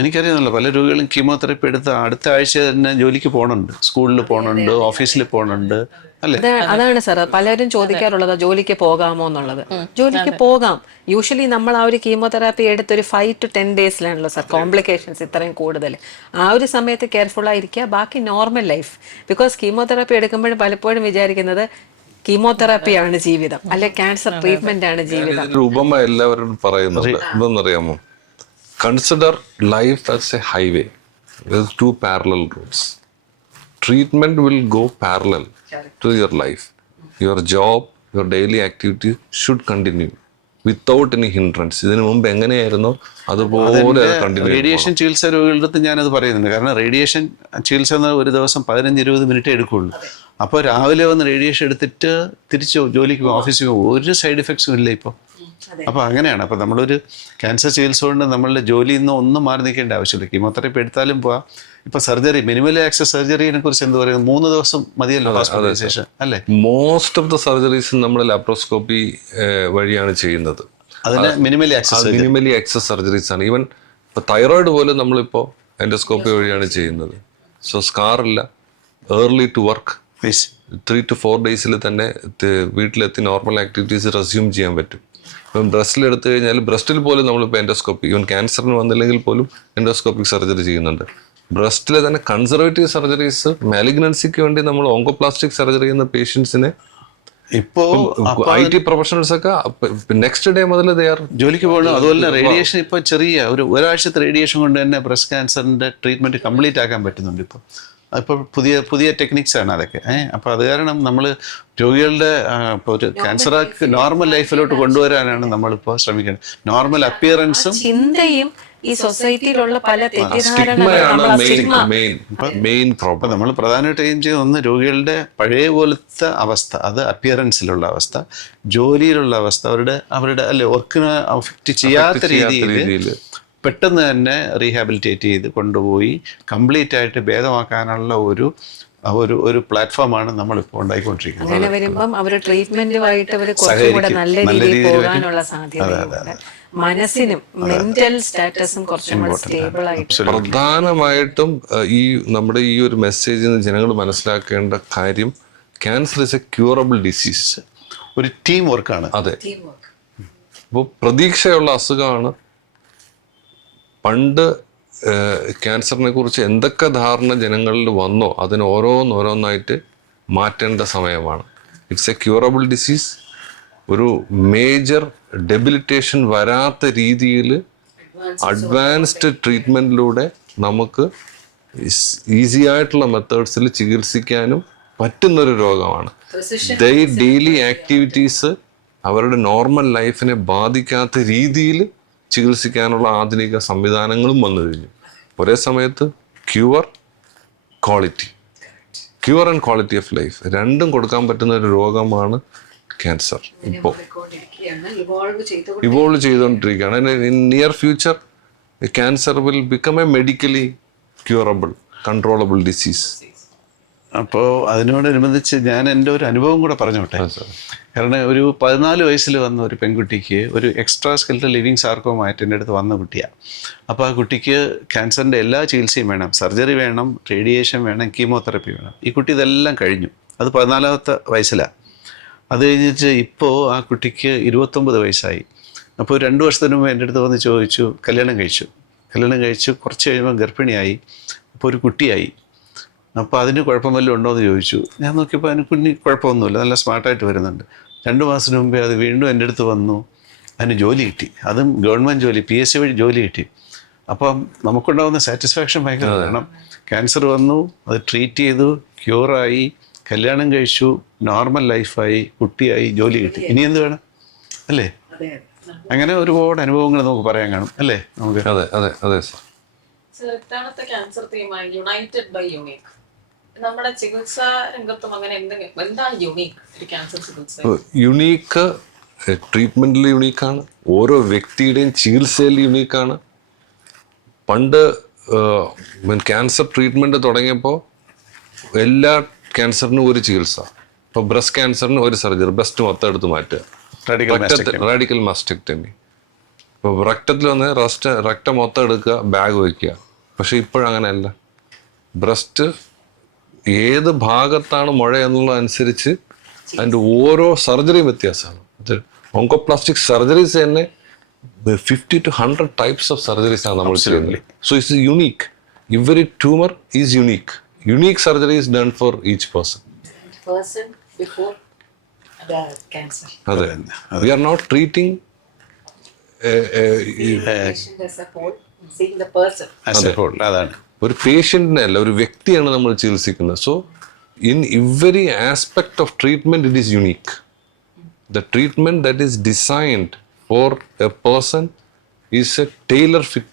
എനിക്കറിയാമല്ലോ, പല രോഗികളും കീമോതെറാപ്പി എടുത്ത് അടുത്ത ആഴ്ച തന്നെ ജോലിക്ക് പോകണുണ്ട്, സ്കൂളിൽ പോകണുണ്ട്, ഓഫീസിൽ പോകണുണ്ട്, അല്ലേ? അതാണ് സാർ പലരും ചോദിക്കാറുള്ളത്, ജോലിക്ക് പോകാമോ എന്നുള്ളത്. ജോലിക്ക് പോകാം. യൂഷ്വലി നമ്മൾ ആ ഒരു കീമോതെറാപ്പി എടുത്ത് ഒരു 5 to 10 ഡേയ്സിലാണല്ലോ സാർ കോംപ്ലിക്കേഷൻസ് ഇത്രയും കൂടുതൽ. ആ ഒരു സമയത്ത് കെയർഫുൾ ആയിരിക്കുക, ബാക്കി നോർമൽ ലൈഫ്. ബിക്കോസ് കീമോതെറാപ്പി എടുക്കുമ്പോഴും പലപ്പോഴും വിചാരിക്കുന്നത് കീമോതെറാപ്പിയാണ് ജീവിതം, അല്ലെ ക്യാൻസർ ട്രീറ്റ്മെന്റ് ആണ് ജീവിതം. ഉപമ എല്ലാവരും പറയുന്നത് എന്തെന്നറിയാമോ? Consider life as a highway with 2 parallel roads. Treatment will go parallel to your life. Your job, your daily activity should continue. Without any hindrance. ഇതിനു മുമ്പ് എങ്ങനെയായിരുന്നോ അതുപോലെ കണ്ടിന്യൂ. റേഡിയേഷൻ ചികിത്സ രോഗികളുടെ അടുത്ത് ഞാനത് പറയുന്നുണ്ട്. കാരണം റേഡിയേഷൻ ചികിത്സ എന്ന ഒരു ദിവസം 15-20 മിനിറ്റ് എടുക്കുകയുള്ളൂ. അപ്പോൾ രാവിലെ വന്ന് റേഡിയേഷൻ എടുത്തിട്ട് തിരിച്ച് ജോലിക്ക് പോകും, ഓഫീസിൽ പോകും, ഒരു സൈഡ് എഫക്ട്സും ഇല്ല ഇപ്പോൾ. അപ്പോൾ അങ്ങനെയാണ്. അപ്പോൾ നമ്മളൊരു ക്യാൻസർ ചികിത്സ കൊണ്ട് നമ്മളുടെ ജോലിയിൽ നിന്ന് ഒന്നും മാറി നിൽക്കേണ്ട ആവശ്യമില്ല. കീമോതെറാപ്പി എടുത്താലും പോവാം. ഇപ്പോൾ സർജറി, മിനിമൽ ആക്സസ് സർജറിനെ കുറിച്ച് എന്ത് പറയുന്നത്, 3 ദിവസം മതിയല്ലോ ഹോസ്പിറ്റലൈസേഷൻ അല്ലേ? മോസ്റ്റ് ഓഫ് ദ സർജറീസ് നമ്മൾ ലാപ്രോസ്കോപ്പി വഴിയാണ് ചെയ്യുന്നത്. അതിന് minimally access minimally access surgeries ആണ്. ഈവൻ ഇപ്പോൾ തൈറോയിഡ് പോലും നമ്മളിപ്പോൾ എൻഡോസ്കോപ്പി വഴിയാണ് ചെയ്യുന്നത്. സോ സ്കാറില്ല, ഏർലി ടു വർക്ക്, 3 to 4 ഡേയ്സിൽ തന്നെ വീട്ടിലെത്തി നോർമൽ ആക്ടിവിറ്റീസ് റെസ്യൂം ചെയ്യാൻ പറ്റും. ഇപ്പം ബ്രസ്റ്റിൽ എടുത്തു കഴിഞ്ഞാൽ ബ്രസ്റ്റിൽ പോലും നമ്മളിപ്പോൾ എൻഡോസ്കോപ്പി, ഈവൻ ക്യാൻസറിന് വന്നില്ലെങ്കിൽ പോലും എൻഡോസ്കോപ്പിക് സർജറി ചെയ്യുന്നുണ്ട്. ബ്രസ്റ്റിലെ തന്നെ കൺസർവേറ്റീവ് സർജറീസ്, മാലിഗ്നൻസിക്ക് വേണ്ടി നമ്മൾ ഓങ്കോപ്ലാസ്റ്റിക് സർജറി ചെയ്യുന്ന പേഷ്യൻസിനെ ഇപ്പോൾ IT പ്രൊഫഷണൽസ് ഒക്കെ നെക്സ്റ്റ് ഡേ മുതൽ ജോലിക്ക് പോകണം. അതുപോലെ റേഡിയേഷൻ ഇപ്പോൾ ചെറിയ ഒരാഴ്ചത്തെ റേഡിയേഷൻ കൊണ്ട് തന്നെ ബ്രസ്റ്റ് ക്യാൻസറിൻ്റെ ട്രീറ്റ്മെൻറ്റ് കംപ്ലീറ്റ് ആക്കാൻ പറ്റുന്നുണ്ട് ഇപ്പോൾ. അപ്പോൾ പുതിയ ടെക്നിക്സ് ആണ് അതൊക്കെ. അപ്പോൾ അത് കാരണം നമ്മൾ രോഗികളുടെ ഇപ്പോൾ ഒരു ക്യാൻസറാക്ക് നോർമൽ ലൈഫിലോട്ട് കൊണ്ടുവരാനാണ് നമ്മളിപ്പോൾ ശ്രമിക്കുന്നത്. നോർമൽ അപ്പിയറൻസും ചിന്തയും ഈ സൊസൈറ്റിയിലുള്ള പല മെയിൻ പ്രോബ്ലം. നമ്മൾ പ്രധാനമായിട്ട് എയിം ചെയ്യുന്ന ഒന്ന് രോഗികളുടെ പഴയ പോലത്തെ അവസ്ഥ, അത് അപ്പിയറൻസിലുള്ള അവസ്ഥ, ജോലിയിലുള്ള അവസ്ഥ, അവരുടെ അല്ലെ വർക്കിനെ അഫക്റ്റ് ചെയ്യാത്ത രീതിയിൽ പെട്ടെന്ന് തന്നെ റീഹാബിലിറ്റേറ്റ് ചെയ്ത് കൊണ്ടുപോയി കംപ്ലീറ്റ് ആയിട്ട് ഭേദമാക്കാനുള്ള ഒരു പ്ലാറ്റ്ഫോമാണ് നമ്മളിപ്പോൾ ഉണ്ടായിക്കൊണ്ടിരിക്കുന്നത്. അങ്ങനെ വരുമ്പം അവർ ട്രീറ്റ്മെന്റുമായിട്ട് അവർ കുറച്ചുകൂടെ നല്ല രീതിയിൽ പോകാനുള്ള സാധ്യതയുണ്ട്. മനസ്സിനും മെന്റൽ സ്റ്റാറ്റസും കുറച്ചും കൂടെ സ്റ്റേബിൾ ആയിട്ട്. പ്രധാനമായിട്ടും ഈ നമ്മുടെ ഈ ഒരു മെസ്സേജിൽ നിന്ന് ജനങ്ങൾ മനസ്സിലാക്കേണ്ട കാര്യം, cancer is A curable disease. ഒരു ടീം വർക്കാണ്. അതെ. അപ്പോൾ പ്രതീക്ഷയുള്ള അസുഖമാണ്. പണ്ട് ക്യാൻസറിനെ കുറിച്ച് എന്തൊക്കെ ധാരണ ജനങ്ങളിൽ വന്നോ അതിന് ഓരോന്നായിട്ട് മാറ്റേണ്ട സമയമാണ്. It's A curable disease. ഒരു മേജർ ഡെബിലിറ്റേഷൻ വരാത്ത രീതിയിൽ അഡ്വാൻസ്ഡ് ട്രീറ്റ്മെൻറ്റിലൂടെ നമുക്ക് ഈസി ആയിട്ടുള്ള മെത്തേഡ്സിൽ ചികിത്സിക്കാനും പറ്റുന്നൊരു രോഗമാണ്. ഡെയിലി ആക്ടിവിറ്റീസ് അവരുടെ നോർമൽ ലൈഫിനെ ബാധിക്കാത്ത രീതിയിൽ ചികിത്സിക്കാനുള്ള ആധുനിക സംവിധാനങ്ങളും വന്നു കഴിഞ്ഞു. ഒരേ സമയത്ത് cure and quality of life രണ്ടും കൊടുക്കാൻ പറ്റുന്ന ഒരു രോഗമാണ് ക്യാൻസർ. ഇപ്പോൾ ഇവോൾവ് ചെയ്തുകൊണ്ടിരിക്കുകയാണ്. In near future cancer will become a medically curable controllable disease. അപ്പോൾ അതിനോടനുബന്ധിച്ച് ഞാൻ എൻ്റെ ഒരു അനുഭവം കൂടെ പറഞ്ഞോട്ടെ. കാരണം ഒരു 14 വയസ്സിൽ വന്ന ഒരു പെൺകുട്ടിക്ക് ഒരു എക്സ്ട്രാ സ്കെൽറ്റൽ ലിവിങ് സാർക്കോമായിട്ട് എൻ്റെ അടുത്ത് വന്ന കുട്ടിയാണ്. അപ്പോൾ ആ കുട്ടിക്ക് ക്യാൻസറിൻ്റെ എല്ലാ ചികിത്സയും വേണം, സർജറി വേണം, റേഡിയേഷൻ വേണം, കീമോതെറപ്പി വേണം. ഈ കുട്ടി ഇതെല്ലാം കഴിഞ്ഞു. അത് 14ാമത്തെ വയസ്സിലാണ്. അത് കഴിഞ്ഞിട്ട് ഇപ്പോൾ ആ കുട്ടിക്ക് 29 വയസ്സായി. അപ്പോൾ 2 വർഷത്തിന് മുമ്പ് എൻ്റെ അടുത്ത് വന്ന് ചോദിച്ചു, കല്യാണം കഴിച്ചു കുറച്ച് കഴിയുമ്പോൾ ഗർഭിണിയായി, അപ്പോൾ ഒരു കുട്ടിയായി. അപ്പോൾ അതിന് കുഴപ്പം വല്ലതും ഉണ്ടോ എന്ന് ചോദിച്ചു. ഞാൻ നോക്കിയപ്പോൾ അതിന് കുഴപ്പമൊന്നുമില്ല, നല്ല സ്മാർട്ടായിട്ട് വരുന്നുണ്ട്. 2 മാസത്തിന് മുമ്പേ അത് വീണ്ടും എൻ്റെ അടുത്ത് വന്നു. അതിന് ജോലി കിട്ടി, അതും ഗവൺമെൻറ് ജോലി, PSC വഴി ജോലി കിട്ടി. അപ്പം നമുക്കുണ്ടാകുന്ന സാറ്റിസ്ഫാക്ഷൻ ഭയങ്കര. കാരണം ക്യാൻസർ വന്നു, അത് ട്രീറ്റ് ചെയ്തു, ക്യൂറായി, കല്യാണം കഴിച്ചു, നോർമൽ ലൈഫായി, കുട്ടിയായി, ജോലി കിട്ടി. ഇനി എന്ത് വേണം അല്ലേ? അങ്ങനെ ഒരുപാട് അനുഭവങ്ങൾ നമുക്ക് പറയാൻ കാണും അല്ലേ നമുക്ക്. അതെ അതെ അതെ സർ. ഇത്തവണത്തെ ക്യാൻസർ തീമായി യുണൈറ്റഡ് ബൈ യുണീക്ക്. നമ്മുടെ ചികിത്സാ രംഗത്തും അങ്ങനെ എന്താണ് യുണീക്ക് ഒരു ക്യാൻസർ ചികിത്സ? യുണീക്ക് ട്രീറ്റ്മെന്റിൽ യുണീക്കാണ്, ഓരോ വ്യക്തിയുടെയും ചികിത്സയിൽ യുണീക്കാണ്. പണ്ട് ക്യാൻസർ ട്രീറ്റ്മെന്റ് തുടങ്ങിയപ്പോൾ എല്ലാ ക്യാൻസറിനും ഒരു ചികിത്സ. ഇപ്പോൾ ബ്രസ്റ്റ് ക്യാൻസറിന് ഒരു സർജറി, ബ്രസ്റ്റ് മൊത്തം എടുത്ത് മാറ്റുക, റാഡിക്കൽ മാസ്റ്റെക്ടമി. ഇപ്പോൾ റക്തത്തിൽ വന്ന് രക്തം മൊത്തം എടുക്കുക, ബാഗ് വയ്ക്കുക. പക്ഷെ ഇപ്പോഴങ്ങനെയല്ല. ബ്രസ്റ്റ് ഏത് ഭാഗത്താണ് മുഴ എന്നുള്ളതനുസരിച്ച് അതിൻ്റെ ഓരോ സർജറിയും വ്യത്യാസമാണ്. ഓങ്കോപ്ലാസ്റ്റിക് സർജറീസ് തന്നെ 50 to 100 ടൈപ്സ് ഓഫ് സർജറീസ് ആണ് നമ്മൾ ചെയ്യുന്നത്. So it's unique. Every tumour is unique. Unique surgery is done for each person. അതെ. വി ആർ നോട്ട് ട്രീറ്റിംഗ് ഒരു പേഷ്യന്റിനെ അല്ല, ഒരു വ്യക്തിയാണ് നമ്മൾ ചികിത്സിക്കുന്നത്. So in every aspect of treatment it is unique. The treatment that is designed or a person is a tailor fit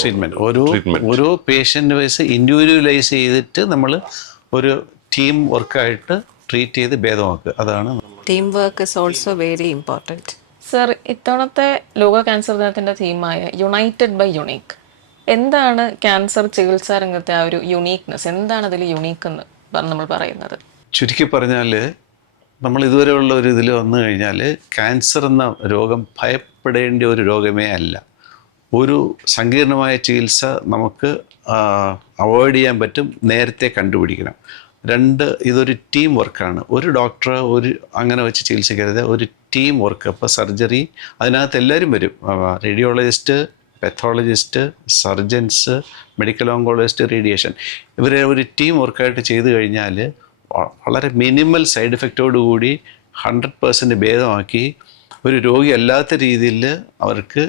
treatment ഓരോ patient wise individualise ചെയ്തിട്ട് നമ്മൾ ഒരു ടീം വർക്കായിട്ട് ട്രീറ്റ് ചെയ്ത് ഭേദമാക്കുക. അതാണ് team work is also very important. Sir, ഇത്തവണത്തെ ലോക ക്യാൻസർ ദിനത്തിന്റെ തീമായ യുണൈറ്റഡ് ബൈ യുണീക്ക്, എന്താണ് ക്യാൻസർ ചികിത്സാ രംഗത്തെ ആ ഒരു യുണീക്നെസ്? എന്താണ് അതിൽ യുണീക്ക് എന്ന് നമ്മൾ പറയുന്നത്? ചുരുക്കി പറഞ്ഞാൽ നമ്മൾ ഇതുവരെയുള്ള ഒരു ഇതിൽ വന്നു കഴിഞ്ഞാൽ ക്യാൻസർ എന്ന രോഗം ഭയപ്പെടേണ്ട ഒരു രോഗമേ അല്ല. ഒരു സങ്കീർണമായ ചികിത്സ നമുക്ക് അവോയ്ഡ് ചെയ്യാൻ പറ്റും, നേരത്തെ കണ്ടുപിടിക്കണം. 2, ഇതൊരു ടീം വർക്കാണ്. ഒരു ഡോക്ടർ അങ്ങനെ വെച്ച് ചികിത്സിക്കരുത്, ഒരു ടീം വർക്ക്. അപ്പോൾ സർജറി അതിനകത്ത് എല്ലാവരും വരും, radiologist, pathologist, surgeons, medical oncologist, radiation. ഇവരെ ഒരു ടീം വർക്കായിട്ട് ചെയ്തു കഴിഞ്ഞാൽ വളരെ മിനിമൽ സൈഡ് എഫക്റ്റോടുകൂടി 100% ഭേദമാക്കി ഒരു രോഗി അല്ലാത്ത രീതിയിൽ അവർക്ക്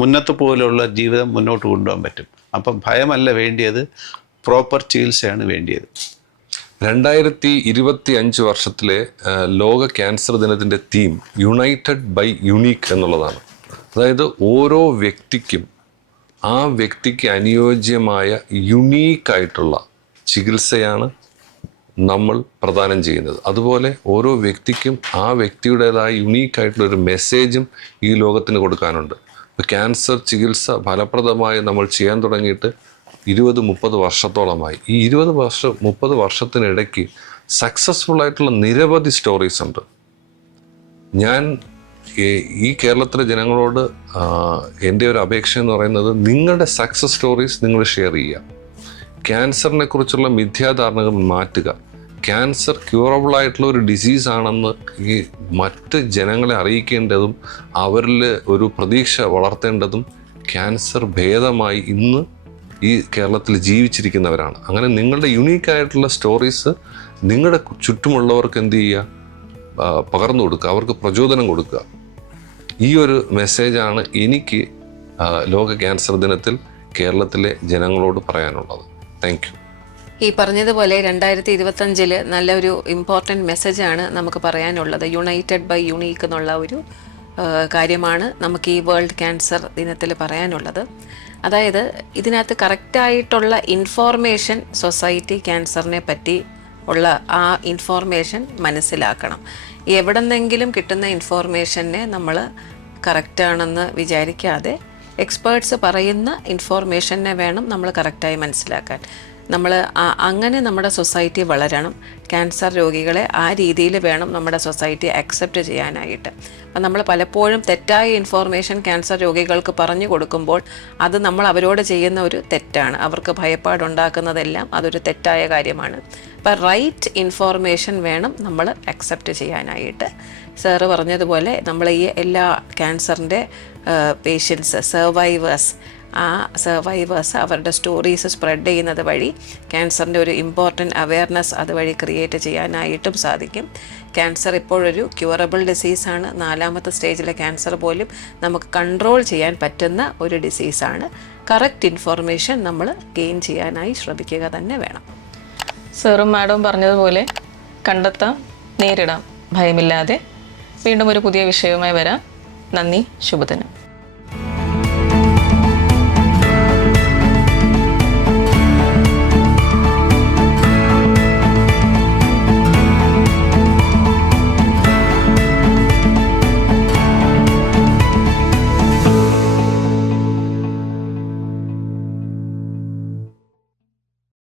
മുന്നത്തെ പോലെയുള്ള ജീവിതം മുന്നോട്ട് കൊണ്ടുപോകാൻ പറ്റും. അപ്പം ഭയമല്ല വേണ്ടിയത്, പ്രോപ്പർ ചികിത്സയാണ് വേണ്ടിയത്. 2025 വർഷത്തിലെ ലോക ക്യാൻസർ ദിനത്തിൻ്റെ തീം യുണൈറ്റഡ് ബൈ യുണീക്ക് എന്നുള്ളതാണ്. അതായത് ഓരോ വ്യക്തിക്കും ആ വ്യക്തിക്ക് അനുയോജ്യമായ യുണീക്കായിട്ടുള്ള ചികിത്സയാണ് നമ്മൾ പ്രദാനം ചെയ്യുന്നത്. അതുപോലെ ഓരോ വ്യക്തിക്കും ആ വ്യക്തിയുടേതായ യുണീക്കായിട്ടുള്ളൊരു മെസ്സേജും ഈ ലോകത്തിന് കൊടുക്കാനുണ്ട്. ഇപ്പോൾ ക്യാൻസർ ചികിത്സ ഫലപ്രദമായി നമ്മൾ ചെയ്യാൻ തുടങ്ങിയിട്ട് 20-30 വർഷത്തോളമായി. ഈ 20-30 വർഷത്തിനിടയ്ക്ക് സക്സസ്ഫുൾ ആയിട്ടുള്ള നിരവധി സ്റ്റോറീസ് ഉണ്ട്. ഞാൻ ഈ കേരളത്തിലെ ജനങ്ങളോട് എൻ്റെ ഒരു അപേക്ഷ എന്ന് പറയുന്നത്, നിങ്ങളുടെ സക്സസ് സ്റ്റോറീസ് നിങ്ങൾ ഷെയർ ചെയ്യുക. ക്യാൻസറിനെ കുറിച്ചുള്ള മിഥ്യാധാരണകൾ മാറ്റുക. ക്യാൻസർ ക്യൂറബിൾ ആയിട്ടുള്ള ഒരു ഡിസീസ് ആണെന്ന് ഈ മറ്റ് ജനങ്ങളെ അറിയിക്കേണ്ടതും അവരിൽ ഒരു പ്രതീക്ഷ വളർത്തേണ്ടതും ക്യാൻസർ ഭേദമായി ഇന്ന് ഈ കേരളത്തിൽ ജീവിച്ചിരിക്കുന്നവരാണ്. അങ്ങനെ നിങ്ങളുടെ യുണീക്കായിട്ടുള്ള സ്റ്റോറീസ് നിങ്ങളുടെ ചുറ്റുമുള്ളവർക്ക് എന്ത് ചെയ്യുക, പകർന്നു കൊടുക്കുക, അവർക്ക് പ്രചോദനം കൊടുക്കുക. ഈ ഒരു മെസ്സേജാണ് എനിക്ക് ലോക ക്യാൻസർ ദിനത്തിൽ കേരളത്തിലെ ജനങ്ങളോട് പറയാനുള്ളത്. Thank you. ഈ പറഞ്ഞതുപോലെ 2025 നല്ലൊരു ഇമ്പോർട്ടൻറ്റ് മെസ്സേജാണ് നമുക്ക് പറയാനുള്ളത്. യുണൈറ്റഡ് ബൈ യുണീക്ക് എന്നുള്ള ഒരു കാര്യമാണ് നമുക്ക് ഈ വേൾഡ് ക്യാൻസർ ദിനത്തിൽ പറയാനുള്ളത്. അതായത് ഇതിനകത്ത് കറക്റ്റായിട്ടുള്ള ഇൻഫോർമേഷൻ സൊസൈറ്റി ക്യാൻസറിനെ പറ്റി ഉള്ള ആ ഇൻഫോർമേഷൻ മനസ്സിലാക്കണം. എവിടെന്നെങ്കിലും കിട്ടുന്ന ഇൻഫോർമേഷനെ നമ്മൾ കറക്റ്റാണെന്ന് വിചാരിക്കാതെ എക്സ്പേർട്സ് പറയുന്ന ഇൻഫോർമേഷനെ വേണം നമ്മൾ കറക്റ്റായി മനസ്സിലാക്കാൻ. നമ്മൾ അങ്ങനെ നമ്മുടെ സൊസൈറ്റി വളരണം. ക്യാൻസർ രോഗികളെ ആ രീതിയിൽ വേണം നമ്മുടെ സൊസൈറ്റി അക്സെപ്റ്റ് ചെയ്യാനായിട്ട്. അപ്പം നമ്മൾ പലപ്പോഴും തെറ്റായ ഇൻഫോർമേഷൻ ക്യാൻസർ രോഗികൾക്ക് പറഞ്ഞു കൊടുക്കുമ്പോൾ അത് നമ്മൾ അവരോട് ചെയ്യുന്ന ഒരു തെറ്റാണ്. അവർക്ക് ഭയപ്പാടുണ്ടാക്കുന്നതെല്ലാം അതൊരു തെറ്റായ കാര്യമാണ്. അപ്പം റൈറ്റ് ഇൻഫോർമേഷൻ വേണം നമ്മൾ അക്സെപ്റ്റ് ചെയ്യാനായിട്ട്. സാറ് പറഞ്ഞതുപോലെ നമ്മൾ ഈ എല്ലാ ക്യാൻസറിൻ്റെ പേഷ്യൻസ്, സർവൈവേഴ്സ് അവരുടെ സ്റ്റോറീസ് സ്പ്രെഡ് ചെയ്യുന്നത് വഴി ക്യാൻസറിൻ്റെ ഒരു ഇമ്പോർട്ടൻറ്റ് അവെയർനെസ് അതുവഴി ക്രിയേറ്റ് ചെയ്യാനായിട്ടും സാധിക്കും. ക്യാൻസർ ഇപ്പോഴൊരു ക്യൂറബിൾ ഡിസീസാണ്. 4ാമത്തെ സ്റ്റേജിലെ ക്യാൻസർ പോലും നമുക്ക് കൺട്രോൾ ചെയ്യാൻ പറ്റുന്ന ഒരു ഡിസീസാണ്. കറക്റ്റ് ഇൻഫോർമേഷൻ നമ്മൾ ഗെയിൻ ചെയ്യാനായി ശ്രമിക്കുക തന്നെ വേണം. സാറും മാഡവും പറഞ്ഞതുപോലെ കണ്ടെത്താം, നേരിടാം ഭയമില്ലാതെ. വീണ്ടും ഒരു പുതിയ വിഷയവുമായി വരാം. നന്ദി, ശുഭദിനം.